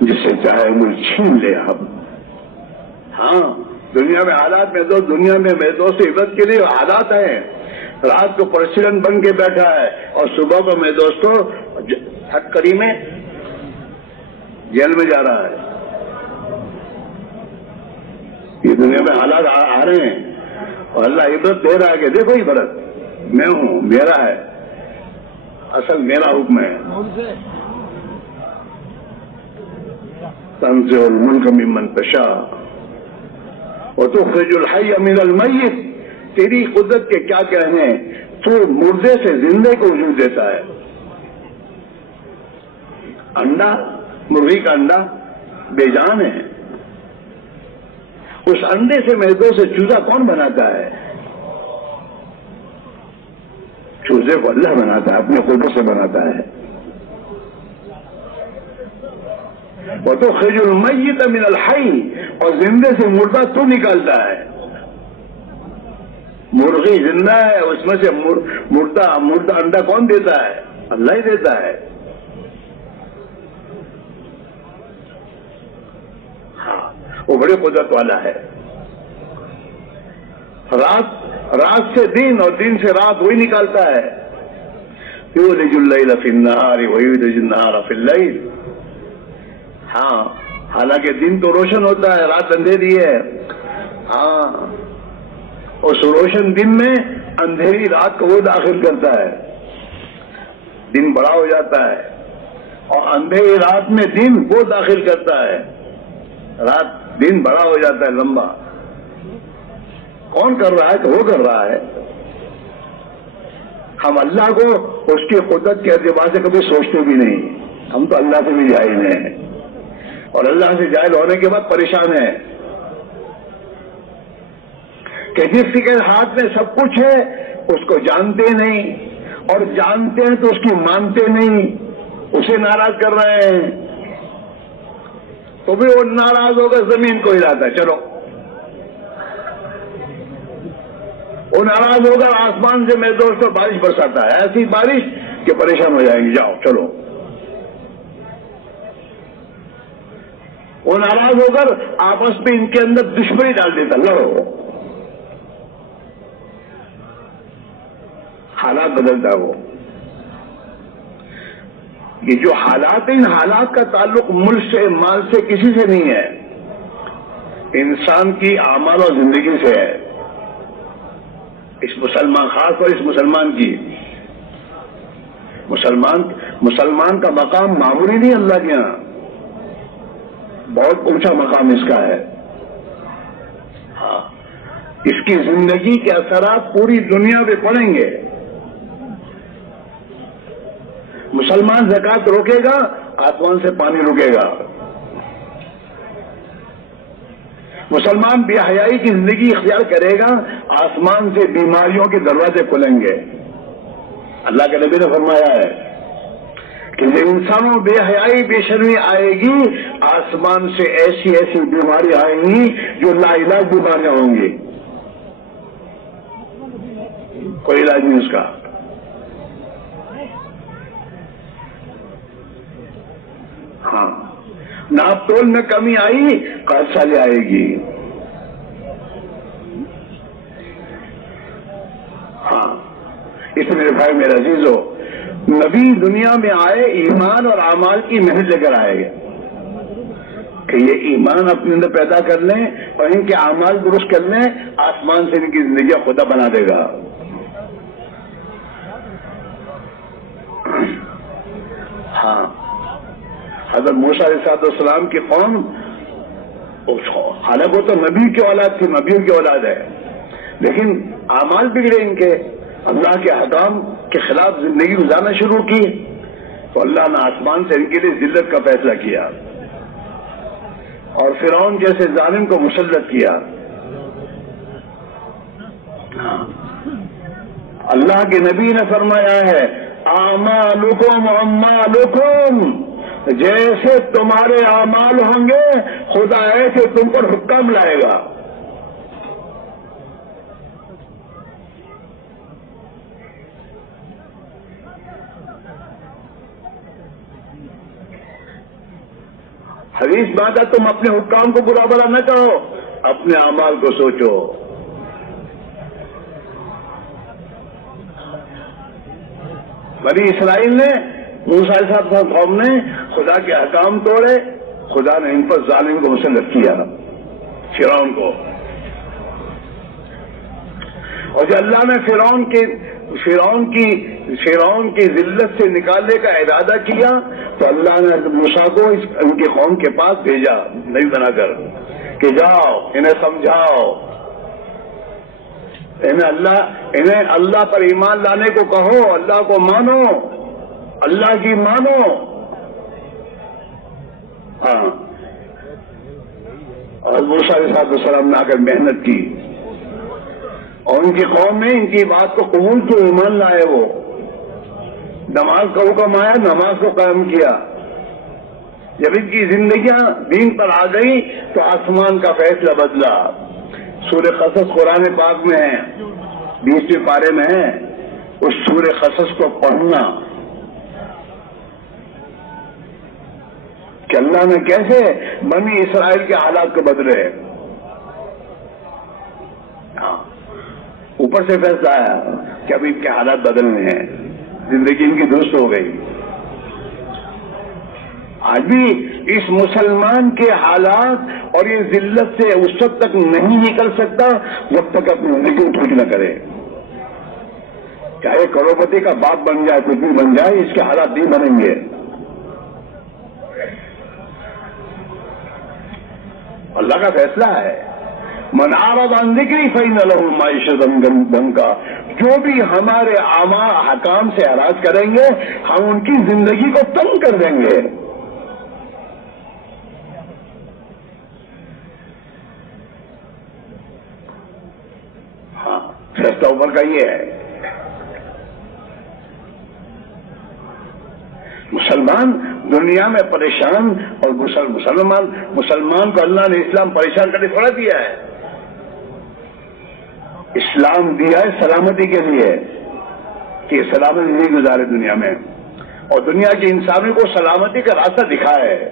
جس سے چاہے ملک چھین لے. ہم ہاں دنیا میں حالات میں دنیا میں میرے دوست عبادت کے لیے حالات ہیں. رات کو پریسیڈنٹ بن کے بیٹھا ہے اور صبح کو میرے دوستوں حق کری میں جیل میں جا رہا ہے. یہ دنیا میں حالات آ رہے ہیں اور اللہ عبادت دے رہا ہے کہ دیکھو یہ فرق میں ہوں، میرا ہے، اصل میرا حکم ہے. تنزع الملک ممن تشاء وتخرج الحی من المیت، تیری قدرت کے کیا کہنے، تو مردے سے زندے کو وجود دیتا ہے. انڈا، مرغی کا انڈا بے جان ہے، اس انڈے سے میدوں سے چوزا کون بناتا ہے؟ چوزے کو اللہ بناتا ہے، اپنے قدرت سے بناتا ہے. وتخرج المیت من الحی، اور زندے سے مردہ تو نکالتا ہے. مرغی زندہ ہے، اس میں سے مردہ انڈا کون دیتا ہے؟ اللہ ہی دیتا ہے. ہاں وہ بڑی قدرت والا ہے. رات سے دن اور دن سے رات وہی نکالتا ہے. یولج اللیل فی النہار ویولج النہار فی اللیل. ہاں حالانکہ دن تو روشن ہوتا ہے، رات اندھیری ہے. ہاں اس روشن دن میں اندھیری رات کو وہ داخل کرتا ہے، دن بڑا ہو جاتا ہے. اور اندھیری رات میں دن وہ داخل کرتا ہے، دن بڑا ہو جاتا ہے، لمبا. کون کر رہا ہے؟ تو وہ کر رہا ہے. ہم اللہ کو اس کی قدرت کے اعتبار سے کبھی سوچتے بھی نہیں. ہم تو اللہ سے بھی جاہل ہیں اور اللہ سے جاہل ہونے کے بعد پریشان ہیں کہ جس کے ہاتھ میں سب کچھ ہے اس کو جانتے نہیں اور جانتے ہیں تو اس کی مانتے نہیں, اسے ناراض کر رہے ہیں. تو بھی وہ ناراض ہو کر زمین کو ہلاتا ہے, چلو. وہ ناراض ہو کر آسمان سے میرے دوست بارش برساتا ہے, ایسی بارش کہ پریشان ہو جائیں گی, جاؤ چلو. وہ ناراض ہو کر آپس میں ان کے اندر دشمنی ڈال دیتا, لڑو. حالات بدلتا وہ. یہ جو حالات ہیں, ان حالات کا تعلق ملک سے, مال سے, کسی سے نہیں ہے, انسان کی اعمال اور زندگی سے ہے. اس مسلمان, خاص طور اس مسلمان کی, مسلمان کا مقام معمولی نہیں اللہ کے یہاں, بہت اونچا مقام اس کا ہے. ہاں, اس کی زندگی کے اثرات پوری دنیا پہ پڑیں گے. مسلمان زکات روکے گا, آسمان سے پانی رکے گا. مسلمان بے حیائی کی زندگی اختیار کرے گا, آسمان سے بیماریوں کے دروازے کھلیں گے. اللہ کے نبی نے فرمایا ہے کہ جب انسانوں بے حیائی بے شرمی آئے گی, آسمان سے ایسی ایسی بیماری آئیں گی جو لا علاج بیماریاں ہوں گی, کوئی علاج نہیں اس کا. ہاں, ناپ تول میں کمی آئی, قرض سالی آئے گی. ہاں, اس میں میرے بھائی میرے عزیزو, نبی دنیا میں آئے ایمان اور اعمال کی محنت لے کر آئے گا کہ یہ ایمان اپنے اندر پیدا کر لیں اور ان کے اعمال درست کر لیں, آسمان سے ان کی زندگی خدا بنا دے گا. ہاں, حضرت موسیٰ علیہ السلام کی قوم, حالانکہ وہ تو نبی کی اولاد تھی, نبیوں کی اولاد ہے, لیکن اعمال بگڑے ان کے, اللہ کے احکام کے خلاف زندگی گزارنا شروع کی, تو اللہ نے آسمان سے ان کے لیے ذلت کا فیصلہ کیا اور فرعون جیسے ظالم کو مسلط کیا. اللہ کے نبی نے فرمایا ہے, اعمالکم اعمالکم, جیسے تمہارے اعمال ہوں گے خدا ایسے تم پر حکم لائے گا. حدیث بات ہے, تم اپنے حکام کو برا بھلا نہ کہو, اپنے اعمال کو سوچو. بنی اسرائیل نے, موسیٰ علیہ السلام قوم نے خدا کے احکام توڑے, خدا نے ان پر ظالم کو مسلط کیا, فرعون کو. اور جب اللہ نے فرعون کی ذلت سے نکالنے کا ارادہ کیا تو اللہ نے موسیٰ کو ان کی قوم کے پاس بھیجا نہیں بنا کر کہ جاؤ انہیں سمجھاؤ, انہیں اللہ پر ایمان لانے کو کہو, اللہ کو مانو, اللہ کی مانو. ہاں, اور موسیٰ علیہ السلام نے آ کر محنت کی اور ان کی قوم نے ان کی بات کو قبول کیا, ایمان لائے. وہ نماز کا حکم آیا, نماز کو قائم کیا. جب ان کی زندگیاں دین پر آ گئی تو آسمان کا فیصلہ بدلا. سورہ قصص قرآن پاک میں ہے, 20ویں پارے میں ہے. اس سورہ قصص کو پڑھنا کہ اللہ نے کیسے بنی اسرائیل کے حالات کو بدلے. اوپر سے فیصلہ آیا کہ اب ان کے حالات بدلنے ہیں, زندگی ان کی درست ہو گئی. آج بھی اس مسلمان کے حالات اور یہ ذلت سے اس وقت تک نہیں نکل سکتا جب تک اپنی زندگی کو ٹھیک نہ کرے. چاہے کروڑپتی کا باپ بن جائے, کچھ بھی بن جائے, اس کے حالات نہیں بنیں گے. اللہ کا فیصلہ ہے. من اعرض عن ذکری فإن له معیشۃ ضنکا، جو بھی ہمارے حکام سے اعراض کریں گے ہم ان کی زندگی کو تنگ کر دیں گے۔ ہاں فیصلہ اوپر کا یہ ہے۔ مسلمان دنیا میں پریشان، اور مسلمان کو اللہ نے اسلام پریشان کرنے تھوڑا دیا ہے، اسلام دیا ہے سلامتی کے لیے کہ سلامتی نہیں گزارے دنیا میں، اور دنیا کے انسانوں کو سلامتی کا راستہ دکھایا ہے۔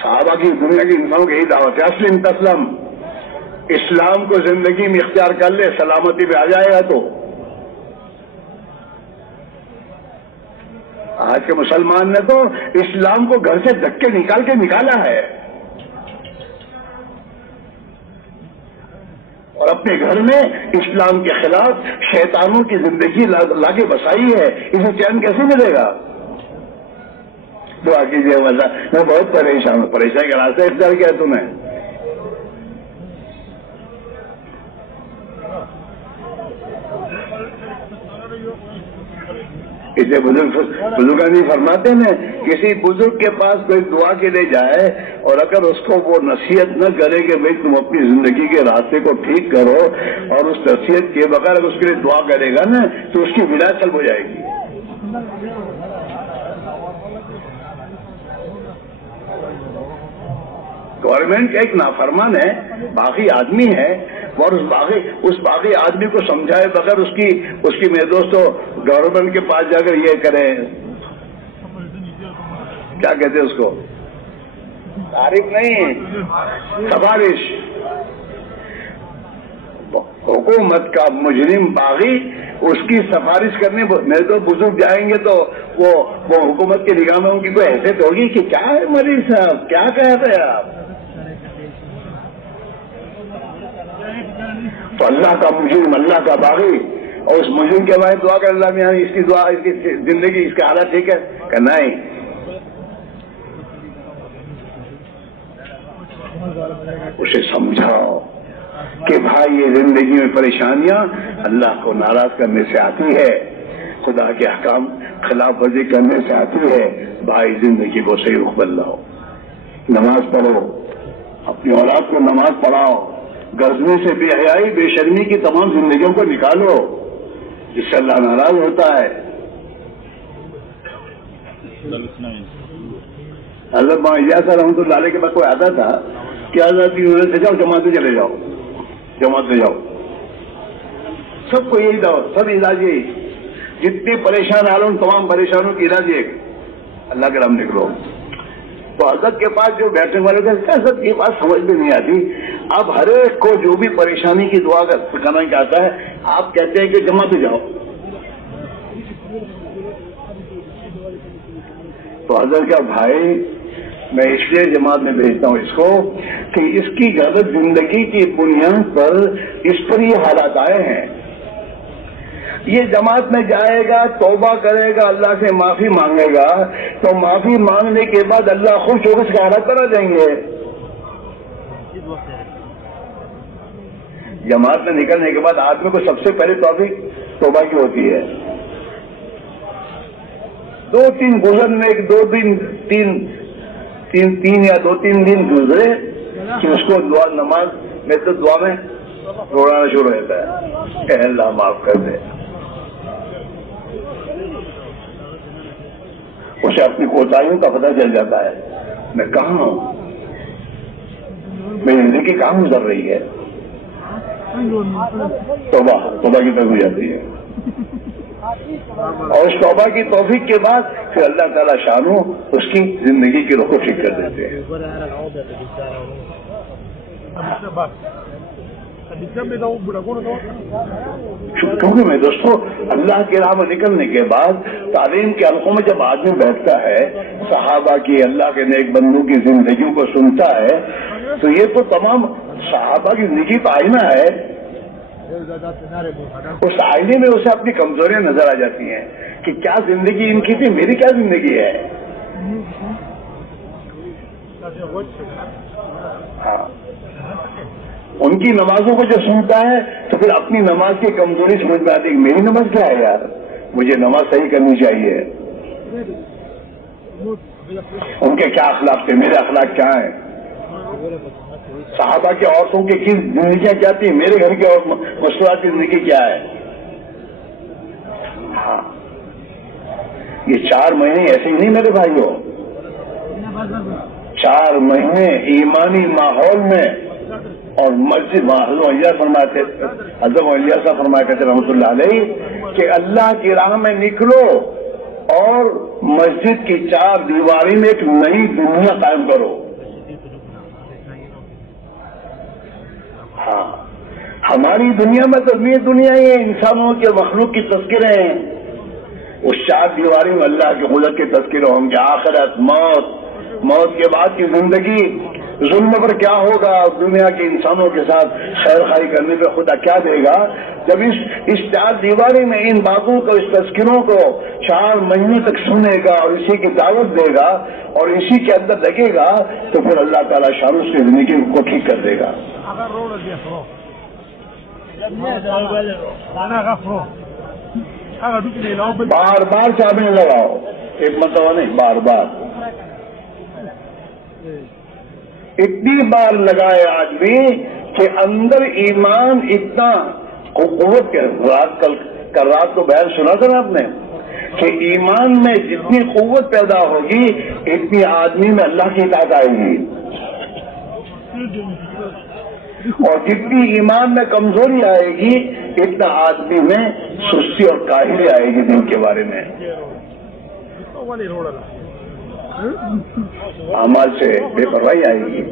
صحابہ کی دنیا کے انسانوں کی یہی دعوت ہے، اسلم تسلم، اسلام کو زندگی میں اختیار کر لے سلامتی میں آ جائے گا۔ تو آج کے مسلمان نے تو اسلام کو گھر سے دھکے نکال کے نکالا ہے، اور اپنے گھر میں اسلام کے خلاف شیطانوں کی زندگی لا کے بسائی ہے، اسے چین کیسے ملے گا؟ دعا کیجیے اللہ، میں بہت پریشان ہوں۔ پریشانی کا راستہ اختیار کیا تمہیں؟ اسے بزرگانی فرماتے ہیں کسی بزرگ کے پاس کوئی دعا کے لیے جائے اور اگر اس کو وہ نصیحت نہ کرے کہ بھائی تم اپنی زندگی کے راستے کو ٹھیک کرو، اور اس نصیحت کے بغیر اگر اس کے لیے دعا کرے گا نا تو اس کی ولایت طلب ہو جائے گی۔ گورنمنٹ ایک نافرمان ہے، باغی آدمی ہے، اور اس باغی آدمی کو سمجھائے بغیر اس کی میرے دوستو گورنمنٹ کے پاس جا کر یہ کرے، کیا کہتے ہیں اس کو، تعریف نہیں، سفارش۔ حکومت کا مجرم باغی اس کی سفارش کرنے میرے تو بزرگ جائیں گے تو وہ حکومت کی نگاہ میں ان کی کوئی حیثیت ہوگی کہ کیا ہے مریض صاحب، کیا کہہ رہے ہیں آپ؟ تو اللہ کا مجرم، اللہ کا باغی، اور اس مجرم کے بعد دعا کر اللہ میں اس کی دعا، اس کی زندگی، اس کے حالات ٹھیک ہے کہ نہیں؟ اسے سمجھاؤ کہ بھائی یہ زندگی میں پریشانیاں اللہ کو ناراض کرنے سے آتی ہے، خدا کے احکام خلاف ورزی کرنے سے آتی ہے۔ بھائی زندگی کو صحیح رخ بدلاؤ، نماز پڑھو، اپنی اولاد کو نماز پڑھاؤ، غرضی سے بے حیائی بے شرمی کی تمام زندگیوں کو نکالو جس سے اللہ ناراض ہوتا ہے۔ حضرت الیاس رحمۃ اللہ علیہ کے بعد کوئی آتا تھا کہ حضرت سے جاؤ جماعت میں چلے جاؤ، جماعت میں جاؤ، سب کو یہی دعوت، سب علاج یہی، جتنے پریشان حال ان تمام پریشانوں کی علاج ایک، اللہ کے نام نکلو۔ تو حضرت کے پاس جو بیٹھنے والے تھے حضرت کی بات سمجھ میں نہیں آتی، اب ہر ایک کو جو بھی پریشانی کی دعا کرنا چاہتا ہے آپ کہتے ہیں کہ جماعت میں جاؤ، تو حضرت کیا بھائی میں اس لیے جماعت میں بھیجتا ہوں اس کو کہ اس کی غلط زندگی کی بنیاد پر اس پر یہ حالات آئے ہیں۔ یہ جماعت میں جائے گا، توبہ کرے گا، اللہ سے معافی مانگے گا، تو معافی مانگنے کے بعد اللہ خوش ہو کر اس کا حالات کرا دیں گے۔ جماعت میں نکلنے کے بعد آدمی کو سب سے پہلے توبہ کی ہوتی ہے، دو تین دن گزرے کہ اس کو نماز میں تو دعا میں روڑانا شروع ہوتا ہے کہ اللہ معاف کر دے، اسے اپنی کوتاہیوں کا پتہ چل جاتا ہے، میں کہاں ہوں، میری زندگی کہاں گزر رہی ہے، توبہ کی طرف ہو جاتی ہے، اور اس توبہ کی توفیق کے بعد پھر اللہ تعالیٰ شانو اس کی زندگی کی رخ کو ٹھیک کر دیتے ہیں۔ کیونکہ میں دوستوں اللہ کی راہ میں نکلنے کے بعد تعلیم کے حلقوں میں جب آدمی بیٹھتا ہے، صحابہ کی، اللہ کے نیک بندوں کی زندگیوں کو سنتا ہے، تو یہ تو تمام صحابہ کی زندگی کا آئینہ ہے، اس آئینے میں اسے اپنی کمزوریاں نظر آ جاتی ہیں کہ کیا زندگی ان کی تھی، میری کیا زندگی ہے۔ ہاں، ان کی نمازوں کو جو سنتا ہے تو پھر اپنی نماز کی کمزوری سمجھ میں آتی ہے کہ میری نماز کیا ہے یار، مجھے نماز صحیح کرنی چاہیے. ان کے کیا اخلاق تھے، میرے اخلاق کیا ہیں. صحابہ کے عورتوں کی زندگیاں کیا تھی، میرے گھر کے مسئلات کی زندگی کیا ہے. ہاں، یہ 4 مہینے ایسے ہی نہیں میرے بھائیوں، 4 مہینے ایمانی ماحول میں. اور مسجد حضرت علیہ فرماتے، حضرت علیہ صاحب فرمایا کرتے رحمۃ اللہ علیہ کہ اللہ کی راہ میں نکلو اور مسجد کی 4 دیواری میں ایک نئی دنیا قائم کرو. ہاں، ہماری دنیا میں تو یہ دنیا ہی ہے، انسانوں کے مخلوق کی تذکرے ہیں. اس 4 دیواری میں اللہ کے قدرت کے تذکرے ہوں گے. آخرت، موت کے بعد کی زندگی، ظلم پر کیا ہوگا، دنیا کے انسانوں کے ساتھ خیر خائی کرنے پہ خدا کیا دے گا. جب اس 4 دیواری میں ان باتوں کو، اس تذکروں کو 4 مہینے تک سنے گا اور اسی کی دعوت دے گا اور اسی کے اندر لگے گا تو پھر اللہ تعالیٰ شان اس کی زندگی کو ٹھیک کر دے گا. بار بار چابیں لگاؤ، ایک مرتبہ نہیں، بار بار. اتنی بار لگائے آدمی کہ اندر ایمان اتنا قوت کے رات کو بیان سنا تھا نا آپ نے کہ ایمان میں جتنی قوت پیدا ہوگی اتنی آدمی میں اللہ کی اطاعت آئے گی، اور جتنی ایمان میں کمزوری آئے گی اتنا آدمی میں سستی اور کاہلی آئے گی دین کے بارے میں. اعمال سے بے پرواہی آئے گی.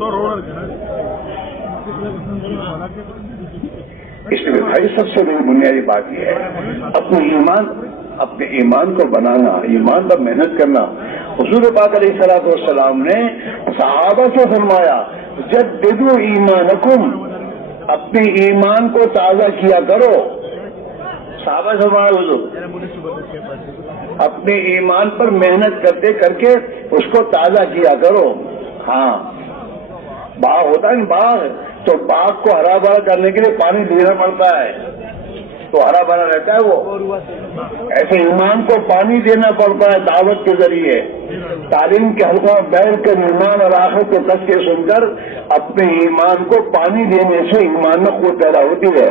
اس لیے بھائی سب سے بڑی بنیادی بات یہ ہے اپنے ایمان کو بنانا، ایمان پر محنت کرنا. حضور پاک علیہ الصلوۃ والسلام نے صحابہ سے فرمایا جددوا ایمانکم، اپنے ایمان کو تازہ کیا کرو. صحابہ سے فرمایا حضور اپنے ایمان پر محنت کرتے کر کے اس کو تازہ کیا کرو. ہاں، باغ ہوتا ہے باغ، تو باغ کو ہرا بھرا کرنے کے لیے پانی دینا پڑتا ہے تو ہرا بھرا رہتا ہے وہ. ایسے ایمان کو پانی دینا پڑتا ہے دعوت کے ذریعے، تعلیم کے حلقوں میں بیٹھ کر ایمان اور آخرت کے تذکرے سن کر اپنے ایمان کو پانی دینے سے ایمان میں قوت پیدا ہوتی ہے.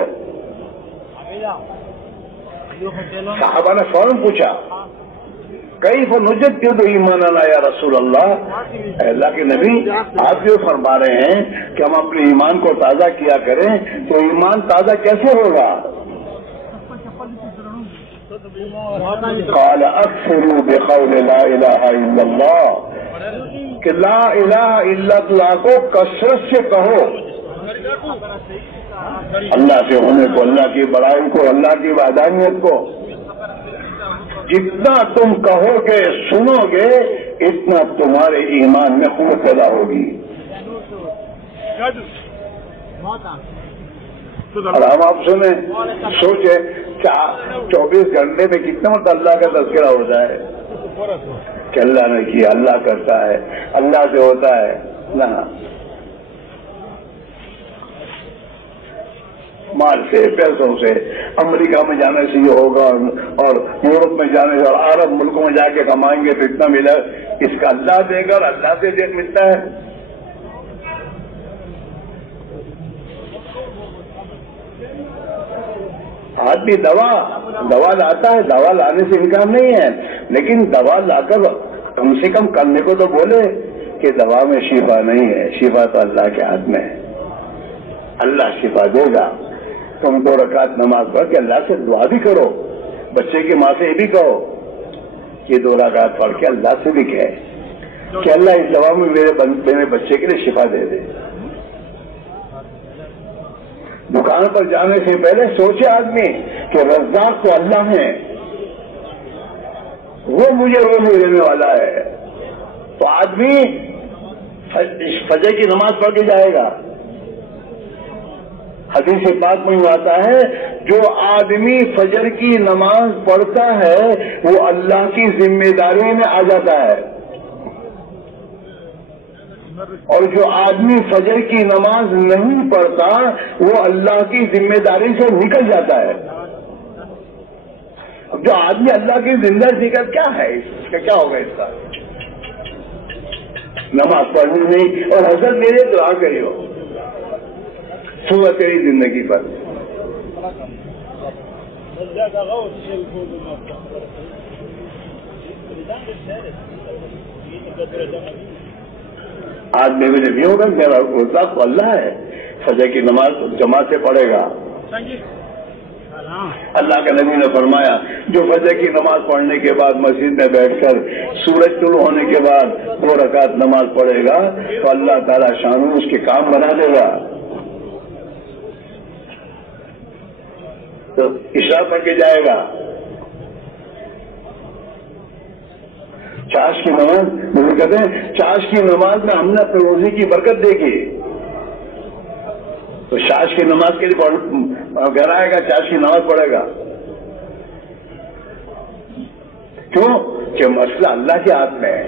صحابہ نے فوراً پوچھا کیف نجدد ایماننا یا رسول اللہ، اے اللہ کے نبی آپ جو فرما رہے ہیں کہ ہم اپنے ایمان کو تازہ کیا کریں تو ایمان تازہ کیسے ہوگا؟ قال اکثروا بقول لا الہ الا اللہ، کہ لا الہ الا اللہ کو کثرت سے کہو، اللہ سے ہونے کو، اللہ کی بڑائی کو، اللہ کی وحدانیت کو. جتنا تم کہو گے سنو گے اتنا تمہارے ایمان میں قوت پیدا ہوگی. اور ہم آپ سنیں، سوچے 24 گھنٹے میں کتنا مرتبہ اللہ کا تذکرہ ہوتا ہے کہ اللہ نے کیا، اللہ کرتا ہے، اللہ سے ہوتا ہے. نہ مال سے، پیسوں سے، امریکہ میں جانے سے یہ ہوگا اور یورپ میں جانے سے اور عرب ملکوں میں جا کے کمائیں گے تو اتنا ملا، اس کا اللہ دے گا اور اللہ سے ملتا ہے. آدمی دوا لاتا ہے، دوا لانے سے انکار نہیں ہے، لیکن دوا لا کر کم سے کم کرنے کو تو بولے کہ دوا میں شفا نہیں ہے، شفا تو اللہ کے ہاتھ میں ہے، اللہ شفا دے گا. تم 2 رکعت نماز پڑھ کے اللہ سے دعا بھی کرو، بچے کی ماں سے یہ بھی کہو کہ 2 رکعت پڑھ کے اللہ سے بھی کہے کہ اللہ اس دوا میں میرے بچے کے لیے شفا دے دے. دکان پر جانے سے پہلے سوچے آدمی کہ رزاق تو اللہ ہے، وہ مجھے روزی دینے والا ہے، تو آدمی فجر کی نماز پڑھ کے جائے گا. حدیث پاک میں آتا ہے جو آدمی فجر کی نماز پڑھتا ہے وہ اللہ کی ذمہ داری میں آ جاتا ہے. اور جو آدمی فجر کی نماز نہیں پڑھتا وہ اللہ کی ذمہ داری سے نکل جاتا ہے. اب جو آدمی اللہ کی زندہ نکل کیا ہے اس کا کیا ہوگا؟ اس کا نماز پڑھنی نہیں. اور حضرت میرے دعا کریو صبح تیری زندگی پر. آج میرے لیے بھی ہوگا میرا روزہ تو اللہ ہے. فجر کی نماز جماعت سے پڑھے گا. اللہ کے نبی نے فرمایا جو فجر کی نماز پڑھنے کے بعد مسجد میں بیٹھ کر سورج طلوع ہونے کے بعد 2 رکعت نماز پڑھے گا تو اللہ تعالیٰ شانو اس کے کام بنا دے گا. تو عشاء پڑھ کے جائے گا. چاش کی نماز مجھے کہتے ہیں چاش کی نماز میں ہم نے اپنے روزی کی برکت دیکھی. تو چاش کی نماز کے لیے گھر آئے گا چاش کی نماز پڑھے گا. کیوں کہ مسئلہ اللہ کے ہاتھ میں ہے.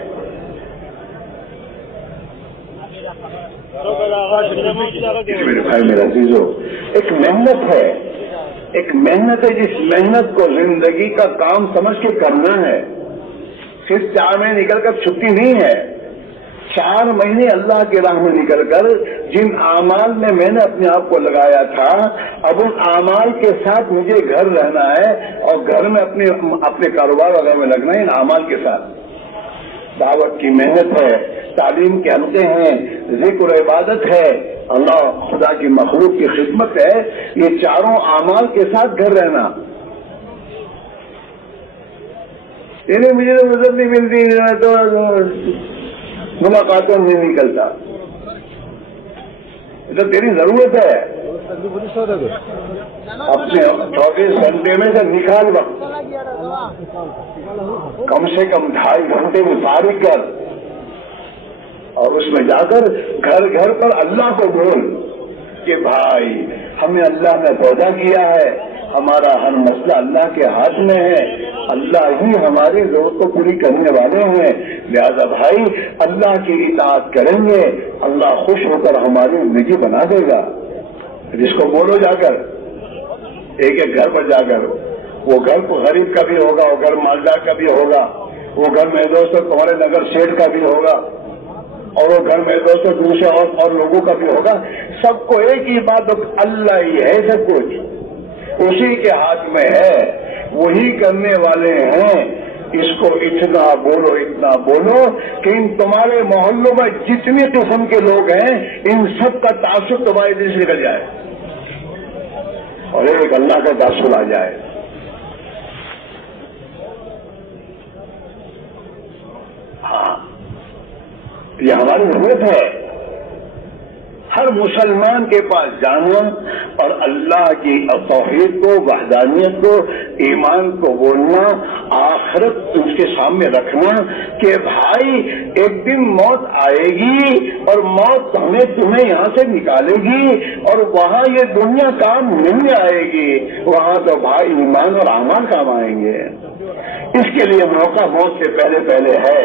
میرے بھائی میرا عزیزو ایک محنت ہے جس محنت کو زندگی کا کام سمجھ کے کرنا ہے. صرف 4 مہینے نکل کر چھٹی نہیں ہے. 4 مہینے اللہ کی راہ میں نکل کر جن اعمال میں میں نے اپنے آپ کو لگایا تھا اب ان اعمال کے ساتھ مجھے گھر رہنا ہے اور گھر میں اپنے کاروبار وغیرہ میں لگنا ہے. ان اعمال کے ساتھ دعوت کی محنت ہے, تعلیم کے حلقے ہیں, ذکر و عبادت ہے, اللہ خدا کی مخلوق کی خدمت ہے. یہ چاروں اعمال کے ساتھ گھر رہنا. انہیں مجھے تو مدد نہیں ملتی تو ملاقاتوں نہیں نکلتا. تو تیری ضرورت ہے اپنے 24 گھنٹے میں سے نکال وقت کم سے کم 2.5 گھنٹے میں فارغ کر اور اس میں جا کر گھر گھر پر اللہ کو بول کہ بھائی ہمیں اللہ نے پیدا کیا ہے, ہمارا ہر مسئلہ اللہ کے ہاتھ میں ہے, اللہ ہی ہماری ضرورت کو پوری کرنے والے ہیں. لہذا بھائی اللہ کی اطاعت کریں گے, اللہ خوش ہو کر ہماری زندگی بنا دے گا. جس کو بولو جا کر ایک ایک گھر پر جا کر, وہ گھر کو غریب کا بھی ہوگا, وہ گھر مالدار کا بھی ہوگا, وہ گھر میں دوستوں تمہارے نگر شیٹ کا بھی ہوگا, اور وہ گھر میں دوستوں دوسرے اور لوگوں کا بھی ہوگا. سب کو ایک ہی بات, اللہ ہی ہے, سب کچھ اسی کے ہاتھ میں ہے, وہی کرنے والے ہیں. اس کو اتنا بولو کہ ان تمہارے محلوں میں جتنی قسم کے لوگ ہیں ان سب کا تعصب تمہارے دل سے نکل جائے اور ایک اللہ کا تعصب آ جائے. ہاں یہ ہماری ضرورت ہے. ہر مسلمان کے پاس جانا اور اللہ کی توحید کو, وحدانیت کو, ایمان کو بولنا, آخرت اس کے سامنے رکھنا کہ بھائی ایک دن موت آئے گی اور موت تمہیں یہاں سے نکالے گی اور وہاں یہ دنیا کام نہیں آئے گی, وہاں تو بھائی ایمان اور اعمال کام آئیں گے. اس کے لیے موقع موت سے پہلے ہے.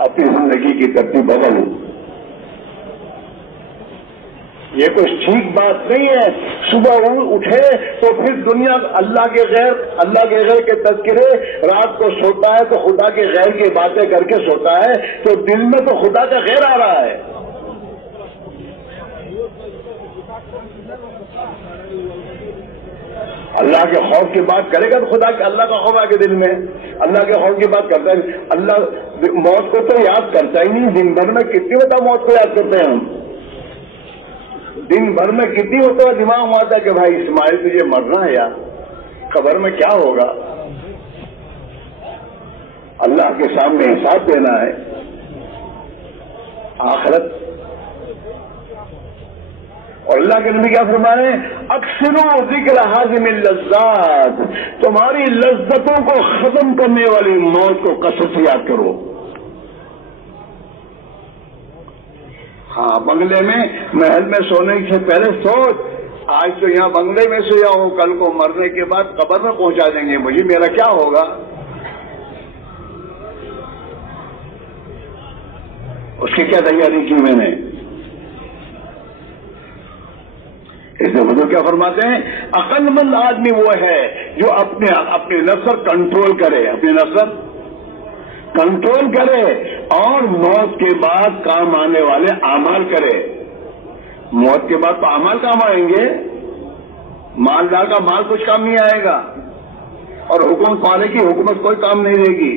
اپنی زندگی کی ترتیب بدل. یہ کچھ ٹھیک بات نہیں ہے. صبح اٹھے تو پھر دنیا اللہ کے غیر کے تذکرے, رات کو سوتا ہے تو خدا کے غیر کی باتیں کر کے سوتا ہے تو دل میں تو خدا کا غیر آ رہا ہے. اللہ کے خوف کی بات کرے گا تو اللہ کا خوف آ کے دل میں, اللہ کے خوف کی بات کرتا ہے. اللہ موت کو تو یاد کرتا ہی نہیں. دن بھر میں کتنی بتا موت کو یاد کرتے ہیں ہم. دن بھر میں کتنی ہوتا ہے دماغ میں آتا ہے کہ بھائی اسماعیل تجھے مرنا ہے یار, قبر میں کیا ہوگا, اللہ کے سامنے حساب دینا ہے, آخرت. اور اللہ کے نبی کیا فرمائے, اکثروا ذکر حازم اللذات, تمہاری لذتوں کو ختم کرنے والی موت کو کثرت سے یاد کرو. ہاں بنگلے میں محل میں سونے سے پہلے سوچ, آج تو یہاں بنگلے میں سویا ہوں, کل کو مرنے کے بعد قبر میں پہنچا دیں گے, مجھے میرا کیا ہوگا. اس کی کیا تیاری کی میں نے؟ اس میں حضور کیا فرماتے ہیں؟ عقل مند آدمی وہ ہے جو اپنے نفس کنٹرول کرے، اپنے نفس کنٹرول کرے اور موت کے بعد کام آنے والے اعمال کرے۔ موت کے بعد تو اعمال کام آئیں گے، مالدار کا مال کچھ کام نہیں آئے گا، اور حکومت والے کی حکومت کوئی کام نہیں دے گی،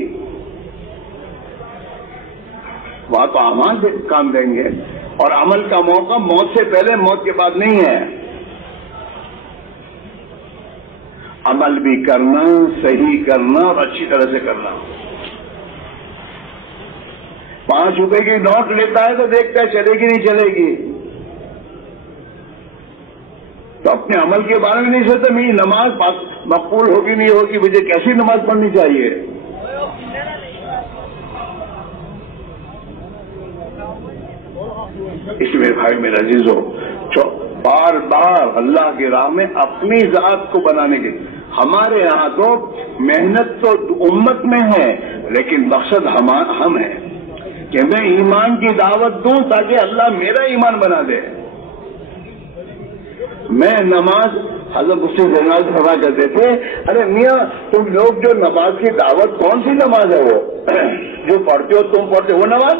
وہاں تو اعمال کام دیں گے، اور عمل کا موقع موت سے پہلے موت کے بعد نہیں ہے۔ عمل بھی کرنا، صحیح کرنا اور اچھی طرح سے کرنا۔ 5 روپے کی نوٹ لیتا ہے تو دیکھتا ہے چلے گی نہیں چلے گی، تو اپنے عمل کے بارے میں نہیں سوچتا میری نماز مقبول ہوگی نہیں ہوگی، مجھے کیسی نماز پڑھنی چاہیے۔ اس میں بھائی میرے عزیزو، بار بار اللہ کی راہ میں اپنی ذات کو بنانے کے، ہمارے یہاں تو محنت تو امت میں ہے، لیکن مقصد ہم ہیں کہ میں ایمان کی دعوت دوں تاکہ اللہ میرا ایمان بنا دے۔ میں نماز، حضرت مفتی زینال فرما کرتے تھے، ارے میاں تم لوگ جو نماز کی دعوت، کون سی نماز ہے وہ جو پڑھتے ہو تم پڑھتے ہو، وہ نماز؟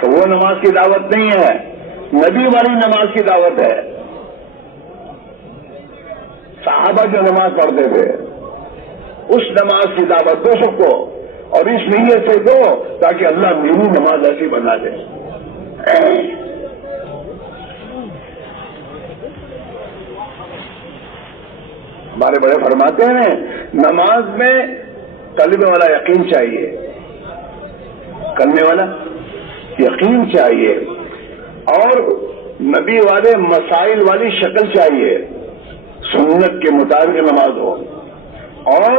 تو وہ نماز کی دعوت نہیں ہے، نبی والی نماز کی دعوت ہے۔ صحابہ جو نماز پڑھتے تھے اس نماز کی دعوت دو سب کو، اور اس نیت سے دو تاکہ اللہ میری نماز ایسی بنا دے۔ ہمارے بڑے فرماتے ہیں نماز میں کلمے والا یقین چاہیے، کلمے والا یقین چاہیے، اور نبی والے مسائل والی شکل چاہیے، سنت کے مطابق نماز ہو، اور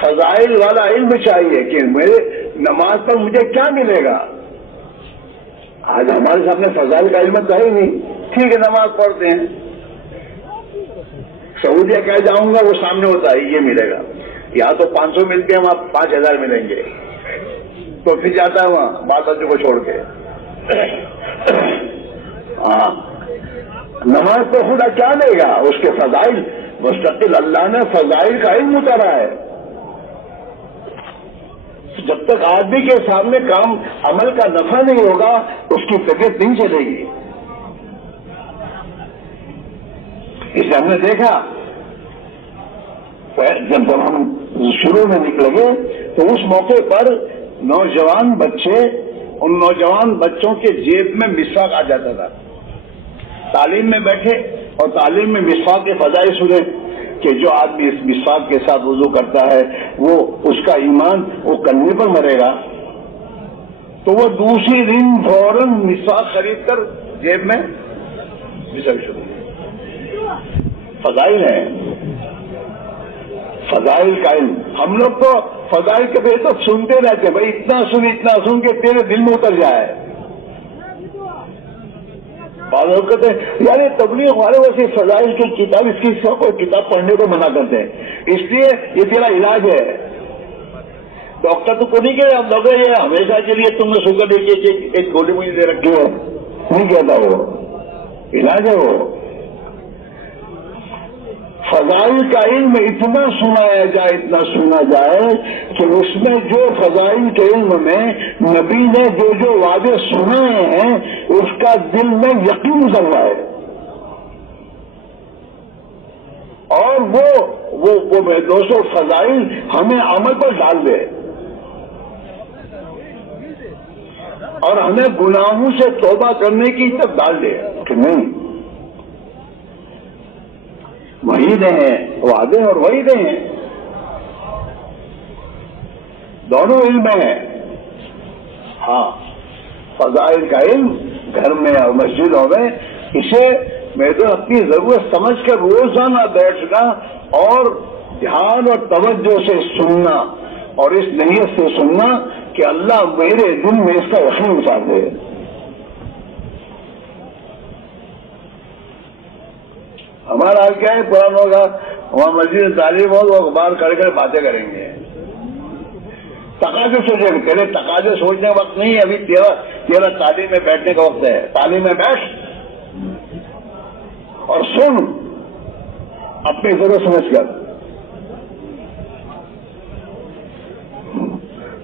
فضائل والا علم چاہیے کہ میرے نماز پر مجھے کیا ملے گا۔ آج ہمارے سامنے فضائل کا علم تو ہی نہیں، ٹھیک ہے نماز پڑھتے ہیں، سعودیہ کہہ جاؤں گا وہ سامنے ہوتا ہے یہ ملے گا، یہاں تو 500 ملتے ہیں، وہاں 5000 ملیں گے، تو پھر جاتا ہے وہاں بال بچوں کو چھوڑ کے۔ ہاں نماز تو خدا کیا لے گا، اس کے فضائل مستقل اللہ نے فضائل کا علم اتارا ہے۔ جب تک آدمی کے سامنے کام عمل کا نفع نہیں ہوگا اس کی طبیعت نہیں چلے گی۔ اسے ہم نے دیکھا جب ہم شروع میں نکلے گے تو اس موقع پر نوجوان بچے، ان نوجوان بچوں کے جیب میں مسواک آ جاتا تھا، تعلیم میں بیٹھے اور تعلیم میں مسواک کے فضائل سنے کہ جو آدمی اس مسواک کے ساتھ وضو کرتا ہے وہ اس کا ایمان وہ کلمے پر مرے گا، تو وہ دوسری دن فوراً مسواک خرید کر جیب میں مسواک شروع۔ فضائل ہے، فضائل کا علم۔ ہم لوگ تو فضائل کے بے تو سنتے رہتے ہیں، بھائی اتنا سن کہ تیرے دل میں اتر جائے۔ بعض لوگ کہتے ہیں یار تبلیغ والے ویسے فضائل کی کتاب، اس کی کوئی کتاب پڑھنے کو منع کرتے ہیں، اس لیے یہ تیرا علاج ہے۔ ڈاکٹر تو کو نہیں کہ آپ لوگ یہ ہمیشہ کے لیے تم نے شوگر ایک گولی مجھے دے رکھی ہے، نہیں کہتا، وہ علاج ہے۔ وہ فضائل کا علم اتنا سنایا جائے، اتنا سنا جائے کہ اس میں جو فضائل کے علم میں نبی نے جو جو وعدے سنائے ہیں اس کا دل میں یقین اترائے، اور وہ میرے دوستوں فضائل ہمیں عمل پر ڈال دے، اور ہمیں گناہوں سے توبہ کرنے کی طرف ڈال دے کہ نہیں وعیدیں ہیں، وعدے اور وعیدیں ہیں، دونوں علم ہیں۔ ہاں فضائل کا علم گھر میں اور مسجدوں میں، اسے میں تو اپنی ضرورت سمجھ کر روزانہ بیٹھنا اور دھیان اور توجہ سے سننا، اور اس نیت سے سننا کہ اللہ میرے دل میں اس کا یقین اتار دے۔ ہمارا حال کیا ہے، پرانوں کا وہاں مسجد تعلیم ہو تو باہر کھڑے کر باتیں کریں گے، تقاضے سوچے، تیرے تقاضے سوچنے کا وقت نہیں ہے، ابھی تیرا تعلیم میں بیٹھنے کا وقت ہے. تعلیم میں بیٹھ اور سن اپنی ضرورت سمجھ کر.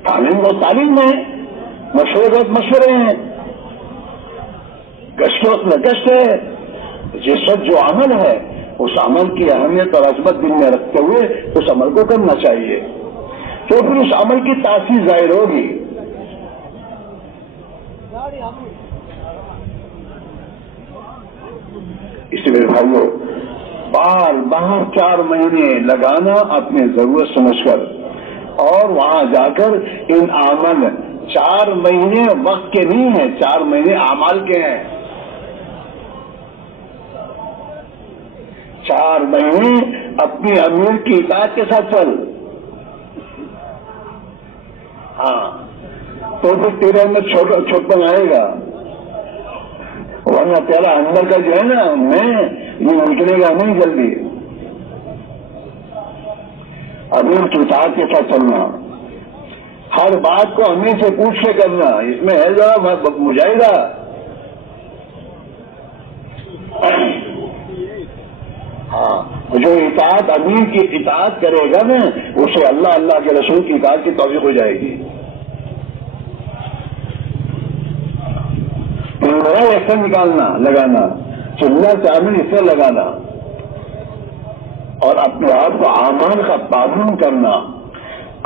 تعلیم کو تعلیم میں، مشورے وقت مشورے ہیں، گشت وقت میں گشت ہے. جس وقت جو عمل ہے اس عمل کی اہمیت اور عظمت دل میں رکھتے ہوئے اس عمل کو کرنا چاہیے، تو پھر اس عمل کی تاثیر ظاہر ہوگی. اس لیے بھائیو، باہر 4 مہینے لگانا اپنی ضرورت سمجھ کر، اور وہاں جا کر ان عمل 4 مہینے وقت کے نہیں ہیں، 4 مہینے اعمال کے ہیں. 4 مہینے اپنی امیر کی اطاعت کے ساتھ چل. ہاں تو پھر تیرے اندر چھوٹپن آئے گا، ورنہ تیرا اندر کا جو ہے نا میں یہ نکلے گا نہیں جلدی. امیر کی اطاعت کے ساتھ چلنا، ہر بات کو امیر سے پوچھ کے کرنا، اس میں ہے ذرا مجاہدہ. ہاں جو اطاعت امیر کی اطاعت کرے گا نا اسے اللہ کے رسول کی اطاعت کی توفیق ہو جائے گی. ایسا نکالنا لگانا، چلنا چاول اس سے لگانا، اور اپنے آپ کو اعمال کا پابند کرنا.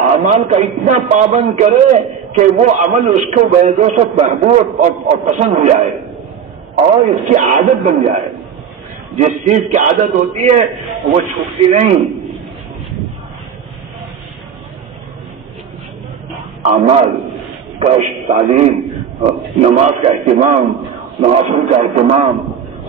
اعمال کا اتنا پابند کرے کہ وہ عمل اس کو بہت محبوب اور پسند ہو جائے اور اس کی عادت بن جائے. جس چیز کی عادت ہوتی ہے وہ چھوٹتی نہیں. اعمال کا تعلیم، نماز کا اہتمام، نوافل کا اہتمام،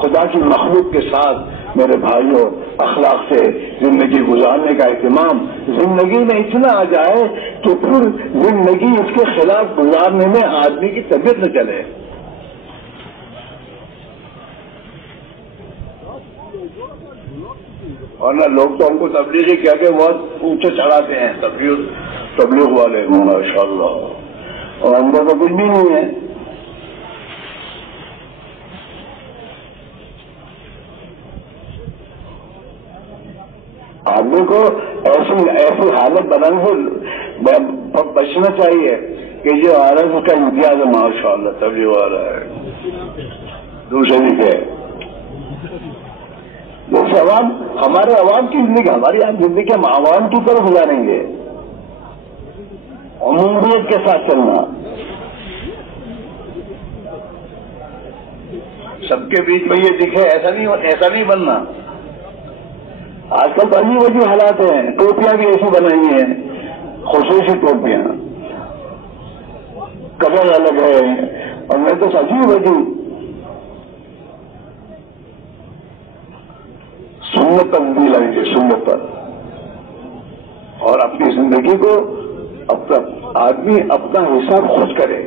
خدا کی مخلوق کے ساتھ میرے بھائیوں اخلاق سے زندگی گزارنے کا اہتمام زندگی میں اتنا آ جائے کہ پھر زندگی اس کے خلاف گزارنے میں آدمی کی طبیعت نہ چلے. ورنہ لوگ تو ہم کو تبلیغی کہہ کے بہت اونچے چڑھاتے ہیں، تبلیغ والے ماشاء اللہ، اور اندر تو کچھ بھی نہیں ہے. آدمی کو ایسی حالت بنانے سے بچنا چاہیے کہ جو آ رہا ہے اس کا امتیاز ہے ماشاء اللہ تبلیغ والا ہے. دوسرے بھی کہ جیسے ہمارے عوام کی زندگی، ہماری زندگی ہم عوام کی طرف گزاریں گے. عمومیت کے ساتھ چلنا، سب کے بیچ میں یہ دکھے ایسا نہیں بننا. آج کل بڑی وجہ حالات ہیں، ٹوپیاں بھی ایسی بنائی ہیں، خصوصی ٹوپیاں، کلر الگ ہے، اور میں تو سچی وجہ سنت پر بھی لائیں گے، سنت پر. اور اپنی زندگی کو آدمی اپنا حساب خود کرے.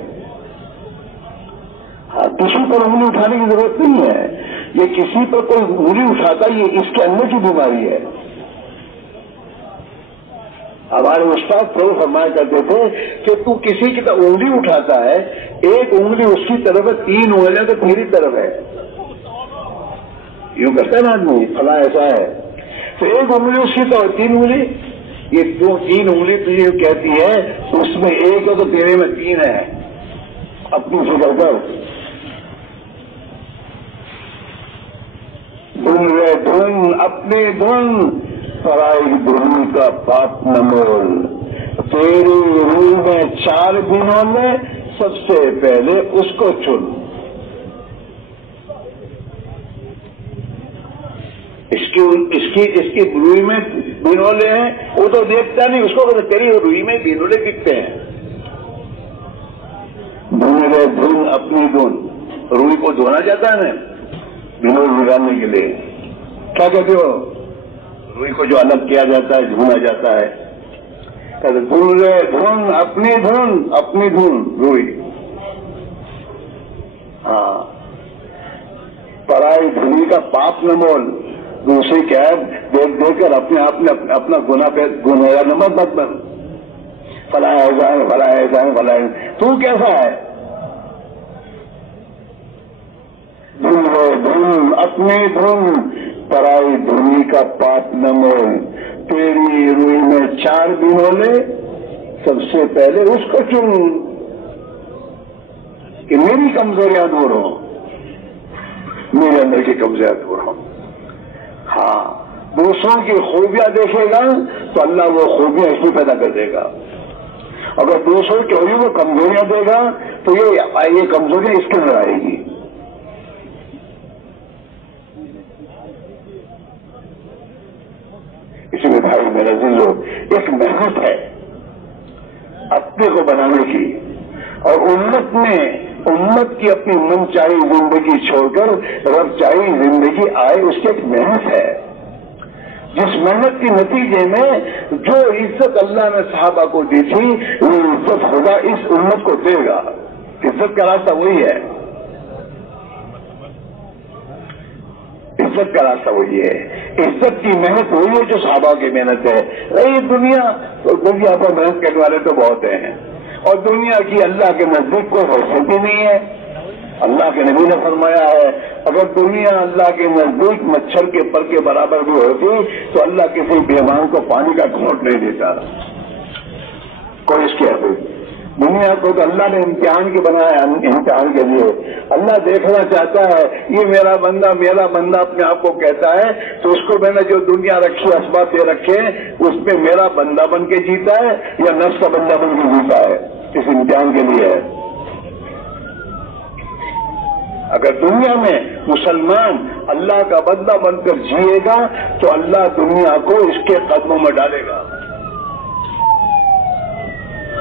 کسی پر انگلی اٹھانے کی ضرورت نہیں ہے. یہ کسی پر کوئی انگلی اٹھاتا یہ اس کے اندر کی بیماری ہے. ہمارے استاد پھر فرمایا کرتے تھے کہ تو کسی کی طرف انگلی اٹھاتا ہے، ایک انگلی اس کی طرف ہے، 3 انگلیاں تو تیری طرف ہے. یوں کرتا ہے نا آدمی، فلاں ایسا ہے، تو ایک انگلی اس کی طرف، 3 انگلی، یہ 3 انگلی تجھے کہتی ہے اس میں ایک ہے تو تیرے میں 3 ہے. اپنی فکر کر. دھن اپنے دھن پرائی دھن کا پاپ نہ مول. تیری روح میں 4 دنوں میں سب سے پہلے اس کو چن. اس کی روئی میں بینولے ہیں، وہ تو دیکھتا نہیں، اس کو تیری روئی میں بینولے دکھتے ہیں. دھن اپنی دھن، روئی کو دھونا جاتا ہے نا بینول نکالنے کے لیے. کیا کہتے ہو؟ روئی کو جو الگ کیا جاتا ہے، دھونا جاتا ہے. دھن اپنی دھن روئی. ہاں، پرائی دھنی کا پاپ نہ مول. دوسری کیا ہے، دیکھ کر اپنے آپ نے اپنا گناہ نمبر مت بن. فلاں احسان فلاں احسان فلاں، تو کیسا ہے؟ دھن ہے دھن اپنی دھن، پرائی دھنی کا پاپ نہ مول، تیری روئی میں 4 دنوں لے، سب سے پہلے اس کو چن کہ میری کمزوریاں دور ہوں، میرے اندر کی کمزوریاں دور ہوں۔ ہاں، دوسروں کی خوبیاں دیکھے گا تو اللہ وہ خوبیاں اس میں پیدا کر دے گا، اگر دوسروں کی ہوئی وہ کمزوریاں دے گا تو یہ کمزوریاں اس کے اندر آئے گی۔ اسی میں بھائی میرا عزیزو، ایک محنت ہے اپنے کو بنانے کی، اور امت کی اپنی من چاہی زندگی چھوڑ کر رب چاہی زندگی آئے، اس کی ایک محنت ہے، جس محنت کے نتیجے میں جو عزت اللہ نے صحابہ کو دی تھی وہ عزت خدا اس امت کو دے گا۔ عزت کا راستہ وہی ہے، عزت کا راستہ وہی ہے، عزت کی محنت وہی ہے جو صحابہ کی محنت ہے۔ دنیا پر محنت کرنے والے تو بہت ہیں، اور دنیا کی اللہ کے نزدیک کوئی حیثیت ہی نہیں ہے۔ اللہ کے نبی نے فرمایا ہے اگر دنیا اللہ کے نزدیک مچھر کے پر کے برابر بھی ہوتی تو اللہ کسی بیمان کو پانی کا گھونٹ نہیں دیتا، کوئی اس کی حیثیت۔ دنیا کو تو اللہ نے امتحان کے بنایا، امتحان کے لیے اللہ دیکھنا چاہتا ہے یہ میرا بندہ اپنے آپ کو کہتا ہے تو اس کو میں نے جو دنیا رکھی اسباب دے رکھے اس میں میرا بندہ بن کے جیتا ہے یا نفس کا بندہ بن کے جیتا ہے، اس امتحان کے لیے ہے۔ اگر دنیا میں مسلمان اللہ کا بندہ بن کر جیے گا تو اللہ دنیا کو اس کے قدموں میں ڈالے گا،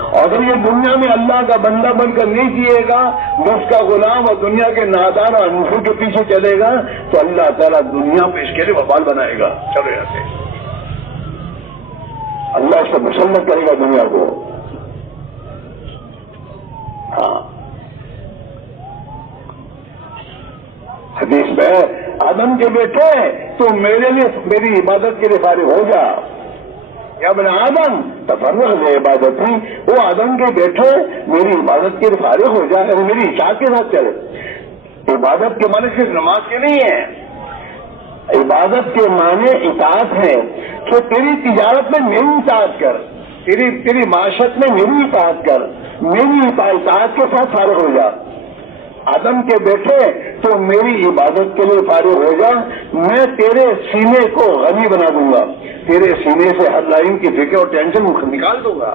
اور اگر یہ دنیا میں اللہ کا بندہ بن کر نہیں جیے گا، نفس کا غلام اور دنیا کے نادان اور انفر کے پیچھے چلے گا تو اللہ تعالیٰ دنیا پہ اس کے لیے وبال بنائے گا۔ چلو یہاں سے اللہ اس سے مسلط کرے گا دنیا کو۔ ہاں، حدیث میں آدم کے بیٹے تو میری عبادت کے لیے فارغ ہو جا، یا ابن آدم تفرغ لے عبادت ہی، وہ آدم کے بیٹے میری عبادت کے لیے فارغ ہو جائے، میری اطاعت کے ساتھ چلے۔ عبادت کے معنی صرف نماز کے نہیں ہے، عبادت کے معنی اطاعت ہے کہ تیری تجارت میں میری اطاعت کر، تیری معاشرت میں میری اطاعت کر، میری اطاعت کے ساتھ فارغ ہو جا۔ آدم کے بیٹے تو میری عبادت کے لیے فارغ ہو جا، میں تیرے سینے کو غنی بنا دوں گا، تیرے سینے سے ہر لائن کی فکر اور ٹینشن نکال دوں گا۔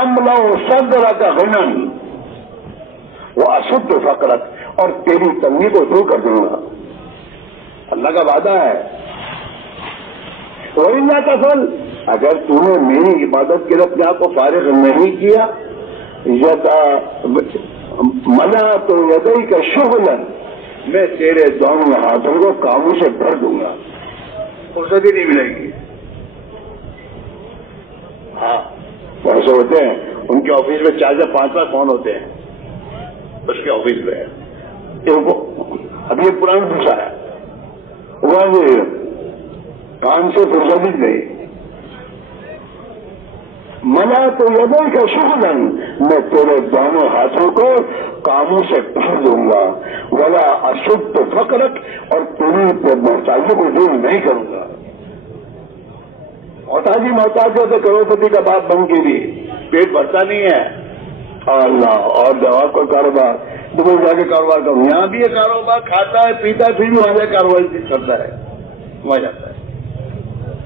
املا صدر کا غنن وہ اشد فقرت، اور تیری تنگی کو دور کر دوں گا، اللہ کا وعدہ ہے۔ وہی نہ تفل، اگر تو نے میری عبادت کے لیے اپنے آپ کو فارغ نہیں کیا، منا تو یدئی کا شغلن، میں تیرے دونوں ہاتھوں کو کاموں سے بھر دوں گا، فرصت ہی نہیں ملے گی۔ ہاں، ایسے ہوتے ہیں ان کے آفس میں 4-5 فون ہوتے ہیں، اس کے آفس میں ابھی ایک پرانا پوچھا ہے وہ کام سے فرصت ہی نہیں۔ منا تو یدئی کا شغلن، میں تیرے دونوں ہاتھوں کو کاموں سے بھر دوں گا، ولا اشد فقرک، اور تیری محتاجی کو دور نہیں کروں گا۔ محتاج ہوتے کروڑپتی کا باپ بن کے بھی پیٹ بھرتا نہیں ہے، اللہ اور دوا کو کاروبار دبئی جا کے کاروبار کروں، یہاں بھی یہ کاروبار کھاتا ہے پیتا ہے پھر بھی وہاں کاروبار کرتا ہے، وہاں جاتا ہے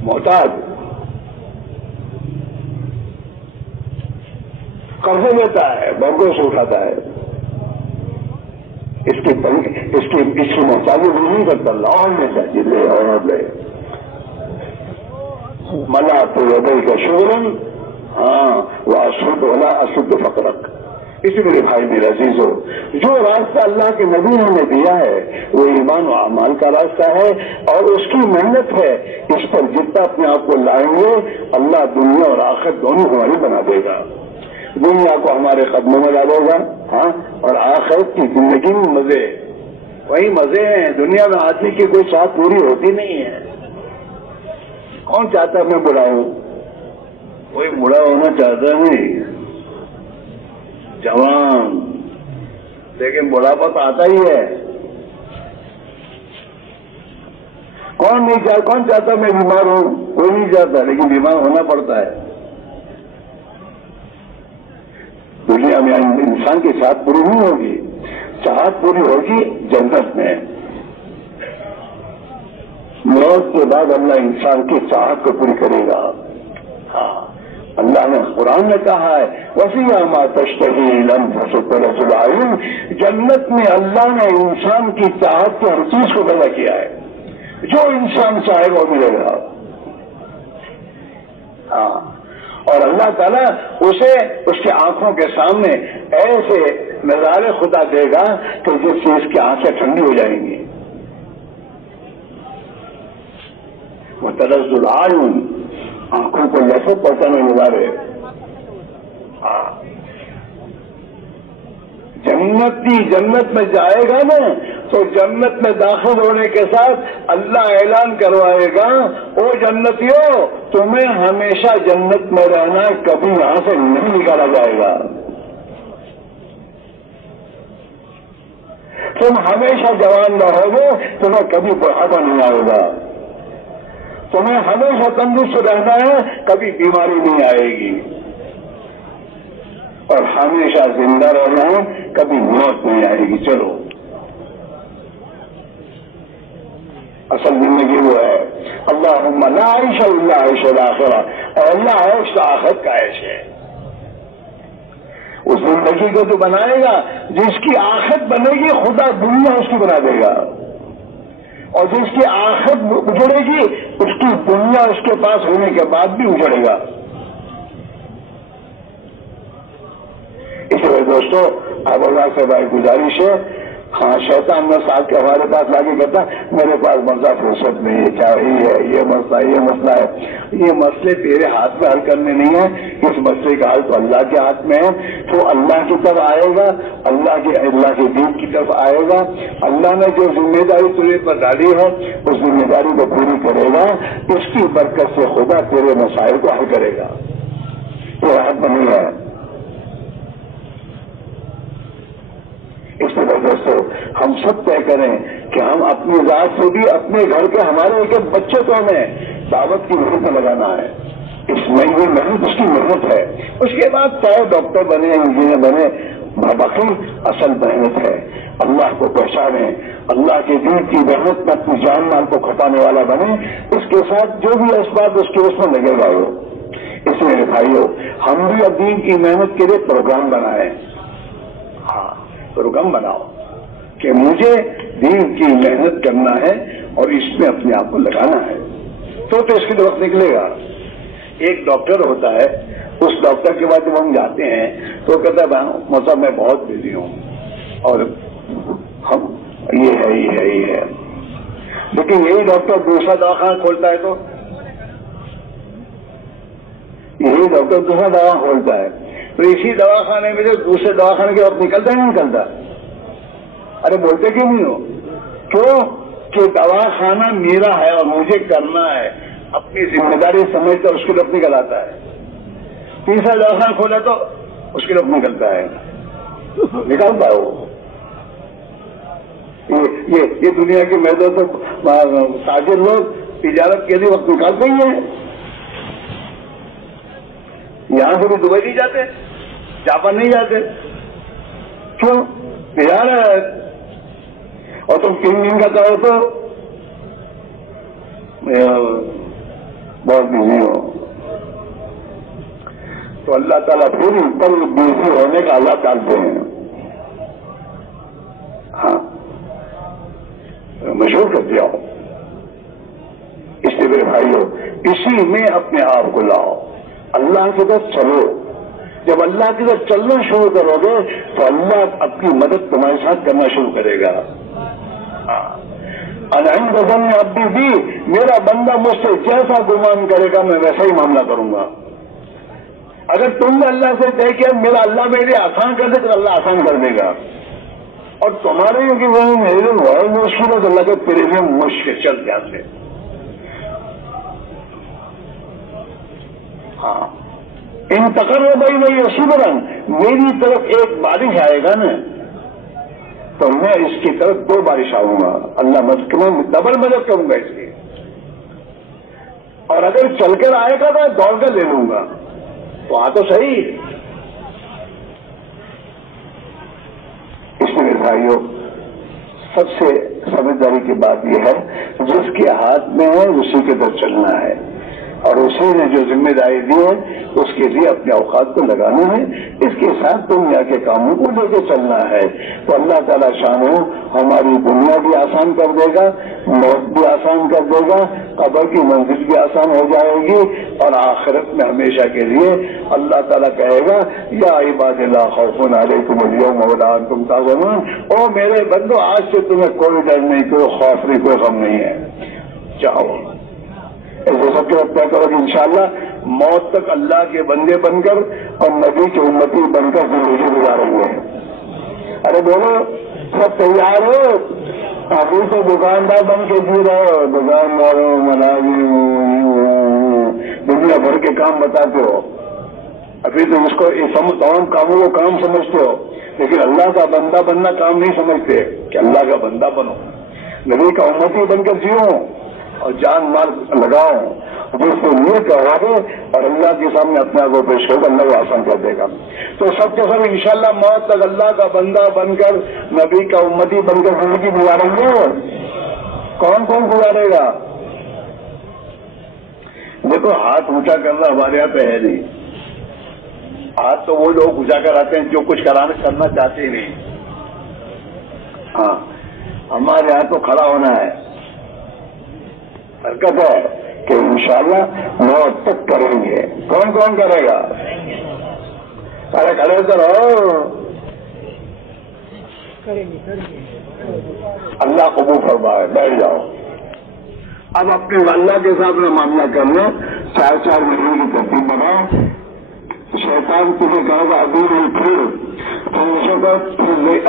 محتاج، قرضے لیتا ہے، بینکوں سے اٹھاتا ہے، اس کی محتاجی بھی نہیں کرتا، اللہ اور میں چاہیے لے اور لے۔ ملا تو یدئی کا شغلن، ہاں وہ اشد ولا اشد فقرک۔ اسی لیے بھائی میرے عزیز ہو، جو راستہ اللہ کے نبی نے ہمیں دیا ہے وہ ایمان و اعمال کا راستہ ہے، اور اس کی محنت ہے، اس پر جتنا اپنے آپ کو لائیں گے اللہ دنیا اور آخرت دونوں ہماری بنا دے گا، دنیا کو ہمارے قدموں میں ڈالے گا، ہاں، اور آخرت کی زندگی میں مزے، وہی مزے ہیں۔ دنیا میں آدمی کی کوئی چاہت پوری ہوتی نہیں ہے، کون چاہتا ہے میں بلاؤں؟ کوئی بوڑھا ہونا چاہتا نہیں، جوان، لیکن بڑھاپا تو آتا ہی ہے۔ کون چاہتا میں بیمار ہوں؟ کوئی نہیں چاہتا، لیکن بیمار ہونا پڑتا ہے۔ دنیا میں انسان کی چاہت پوری نہیں ہوگی، چاہت پوری ہوگی جنت میں۔ موت کے بعد اللہ انسان کی چاہت کو پوری کرے گا۔ ہاں، اللہ نے قرآن میں کہا ہے وَفِيهَا مَا تَشْتَهِي الْأَنفُسُ وَلَذُّ الْأَعْيُنُ، جنت میں اللہ نے انسان کی چاہت کے ہر چیز کو پیدا کیا ہے، جو انسان چاہے وہ ملے گا۔ ہاں، اور اللہ تعالیٰ اسے اس کی آنکھوں کے سامنے ایسے نظارے خدا دے گا کہ جس سے اس کی آنکھیں ٹھنڈی ہو جائیں گی۔ وَتَلَذُّ الْأَعْيُنُ، آنکھوں کو لذت پہنچانے نظارے۔ جنت میں جائے گا نا تو جنت میں داخل ہونے کے ساتھ اللہ اعلان کروائے گا او جنتیوں، تمہیں ہمیشہ جنت میں رہنا، کبھی یہاں سے نہیں نکالا جائے گا۔ تم ہمیشہ جوان رہو گے، تمہیں کبھی بڑھاپا نہیں آئے گا۔ تمہیں ہمیشہ تندرست رہنا ہے، کبھی بیماری نہیں آئے گی، اور ہمیشہ زندہ رہنا ہے، کبھی موت نہیں آئے گی۔ چلو، اصل زندگی وہ ہے اللہم لا عیش الا عیش الآخرہ، اے اللہ عیش تو آخرت کا عیش ہے۔ اس زندگی کو تو بنائے گا جس کی آخرت بنے گی، خدا دنیا اس کی بنا دے گا، اور جس کی آخرت اجڑے گی اس کی دنیا اس کے پاس ہونے کے بعد بھی اجڑے گا۔ اس لیے دوستو، اب اللہ سے بھائی گزارش ہے، ہاں شیطان میں صاحب کے ہمارے پاس لا کے کہتا میرے پاس مرزا فرصت نہیں ہے، کیا یہ مسئلہ ہے، یہ مسئلے تیرے ہاتھ میں حل کرنے نہیں ہے، اس مسئلے کا حل تو اللہ کے ہاتھ میں ہے۔ تو اللہ کی طرف آئے گا، اللہ کے دین کی طرف آئے گا، اللہ نے جو ذمہ داری تجھے پر ڈالی ہے اس ذمہ داری کو پوری کرے گا، اس کی برکت سے خدا تیرے مسائل کو حل کرے گا۔ یہ ہاتھ میں نہیں ہے۔ اس وجہ سے ہم سب طے کریں کہ ہم اپنی ذات سے بھی اپنے گھر کے ہمارے ایک بچے کو ہمیں دعوت کی محنت میں لگانا ہے۔ اس میں یہ محنت اس کی محنت ہے، اس کے بعد چاہے ڈاکٹر بنے، انجینئر بنے، باقی اصل محنت ہے اللہ کو پہچانے، اللہ کے دین کی محنت میں اپنی جان مال کو کھپانے والا بنے، اس کے ساتھ جو بھی اسباب اس کے اس میں لگے گا۔ اس لیے بھائیو، ہم بھی اب دین کی محنت کے لیے پروگرام بنائیں۔ ہاں، پروگرام بناؤ کہ مجھے دین کی محنت کرنا ہے اور اس میں اپنے آپ کو لگانا ہے، تو اس کے لیے وقت نکلے گا۔ ایک ڈاکٹر ہوتا ہے، اس ڈاکٹر کے بعد جب ہم جاتے ہیں تو کہتا ہے مطلب میں بہت بزی ہوں اور ہم یہ ہے، لیکن یہی ڈاکٹر دوسرا دواخانہ کھولتا ہے تو اسی دواخانے میں جو دوسرے دواخانے کے وقت نکلتا ہے نہیں نکلتا؟ ارے بولتے کیوں نہیں ہو؟ کیوں کہ دواخانہ میرا ہے اور مجھے کرنا ہے، اپنی ذمہ داری سمجھ کر اس کے لیے نکل آتا ہے۔ تیسرا دواخانہ کھولا تو اس کے لیے نکلتا ہے، نکالتا ہے وہ۔ یہ دنیا کے میدوں سے تاجر لوگ تجارت کے لیے وقت نکالتے ہی ہیں۔ یہاں سے بھی دبئی نہیں جاتے، جاپان نہیں جاتے، کیوں؟ تجارت، اور تم 3 دن کا کہو تو بہت بزی ہو، تو اللہ تعالیٰ پھر اوپر بزی ہونے کا اللہ ڈالتے ہیں۔ ہاں، مشہور کر دیا ہو۔ اس لیے میرے بھائیو، اسی میں اپنے آپ کو لاؤ، اللہ کی طرف چلو۔ جب اللہ کی طرف چلنا شروع کرو گے تو اللہ اپنی مدد تمہارے ساتھ کرنا شروع کرے گا۔ عند ظن عبدی بھی، میرا بندہ مجھ سے جیسا گمان کرے گا میں ویسا ہی معاملہ کروں گا۔ اگر تم نے اللہ سے طے کیا میرا اللہ میرے لیے آسان کر دے تو اللہ آسان کر دے گا، اور تمہارے لیے کہ میرے لیے بہت مشکل ہے تو اللہ کہ تیرے لیے مشکل، چل دھیان سے۔ ہاں، ان تقرب الیہ شبرا، میری طرف ایک بارش آئے گا نا تو میں اس کی طرف 2 بارش آؤں گا، اللہ مدد میں ڈبل مدد کروں گا اس کی، اور اگر چل کر آئے گا تو دوڑ کر لے لوں گا، تو تو صحیح۔ اس میں بھائیوں سب سے سمجھداری کی بات یہ ہے، جس کے ہاتھ میں ہے اسی کے در چلنا ہے، اور اسی نے جو ذمہ داری دی ہے اس کے لیے اپنے اوقات کو لگانا ہے، اس کے ساتھ دنیا کے کاموں کو لے کے چلنا ہے۔ تو اللہ تعالیٰ شان ہو ہماری دنیا بھی آسان کر دے گا، موت بھی آسان کر دے گا، قبر کی منزل بھی آسان ہو جائے گی، اور آخرت میں ہمیشہ کے لیے اللہ تعالیٰ کہے گا یا عباد لا خوف علیکم اليوم ولا انتم تحزنون، او میرے بندو آج سے تمہیں کوئی ڈر نہیں، کوئی خوف نہیں، کوئی غم نہیں ہے، جاؤ۔ ایسے سب کے وقت طے کرو کہ انشاءاللہ موت تک اللہ کے بندے بن کر اور نبی کے امتی بن کر زندگی گزاریں گے۔ ارے بولو سب تیار ہو؟ ابھی تو دکاندار بن کے جی رہے ہو، دکانداروں ملازم دنیا بھر کے کام بتاتے ہو، ابھی تو اس کو تمام کاموں کو کام سمجھتے ہو، لیکن اللہ کا بندہ بننا کام نہیں سمجھتے کہ اللہ کا بندہ بنو، نبی کا امتی بن کر جیو اور جان مال لگاؤ، جس کو یہ کرو گے اور اللہ کے سامنے اپنے آپ کو پیش کرو اللہ کو آسان کر دے گا۔ تو سب کے سب انشاءاللہ موت تک اللہ کا بندہ بن کر نبی کا امتی بن کر زندگی گزاریں گے۔ کون کون گزارے گا؟ دیکھو ہاتھ اونچا کرنا ہمارے یہاں پہ ہے نہیں، ہاتھ تو وہ لوگ اونچا کر آتے ہیں جو کچھ کرنا چاہتے ہی نہیں۔ ہاں ہمارے یہاں تو کھڑا ہونا ہے، حرکت ہے کہ انشاءاللہ موت تک کریں گے۔ کون کون کرے گا؟ ارے کھڑے کرو، اللہ قبول فرمائے، بیٹھ جاؤ۔ اب اپنے اللہ کے ساتھ میں معاملہ کرنا، 4 مہینے کی ترتیب بناؤ۔ شیطان تمہیں کہے گا ابھی نہیں پھر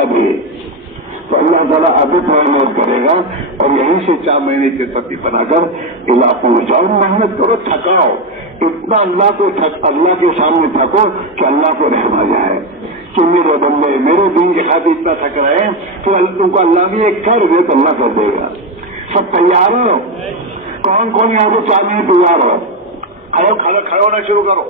ابھی، تو اللہ تعالیٰ ابھی محنت کرے گا، اور یہیں سے 4 مہینے کی ترتیب بنا کر علاقوں میں جاؤ، محنت کرو، تھکاؤ، اتنا اللہ کے سامنے تھکو کہ اللہ کو رحم آ جائے کہ میرے بندے میرے دین کی خاطر اتنا تھک رہے ہیں، پھر تم کو اللہ بھی ایک کر دے تو اللہ کر دے گا۔ سب تیار ہو؟ کون کون یہاں سے 4 مہینے تیار ہو؟ کھڑے ہونا شروع کرو۔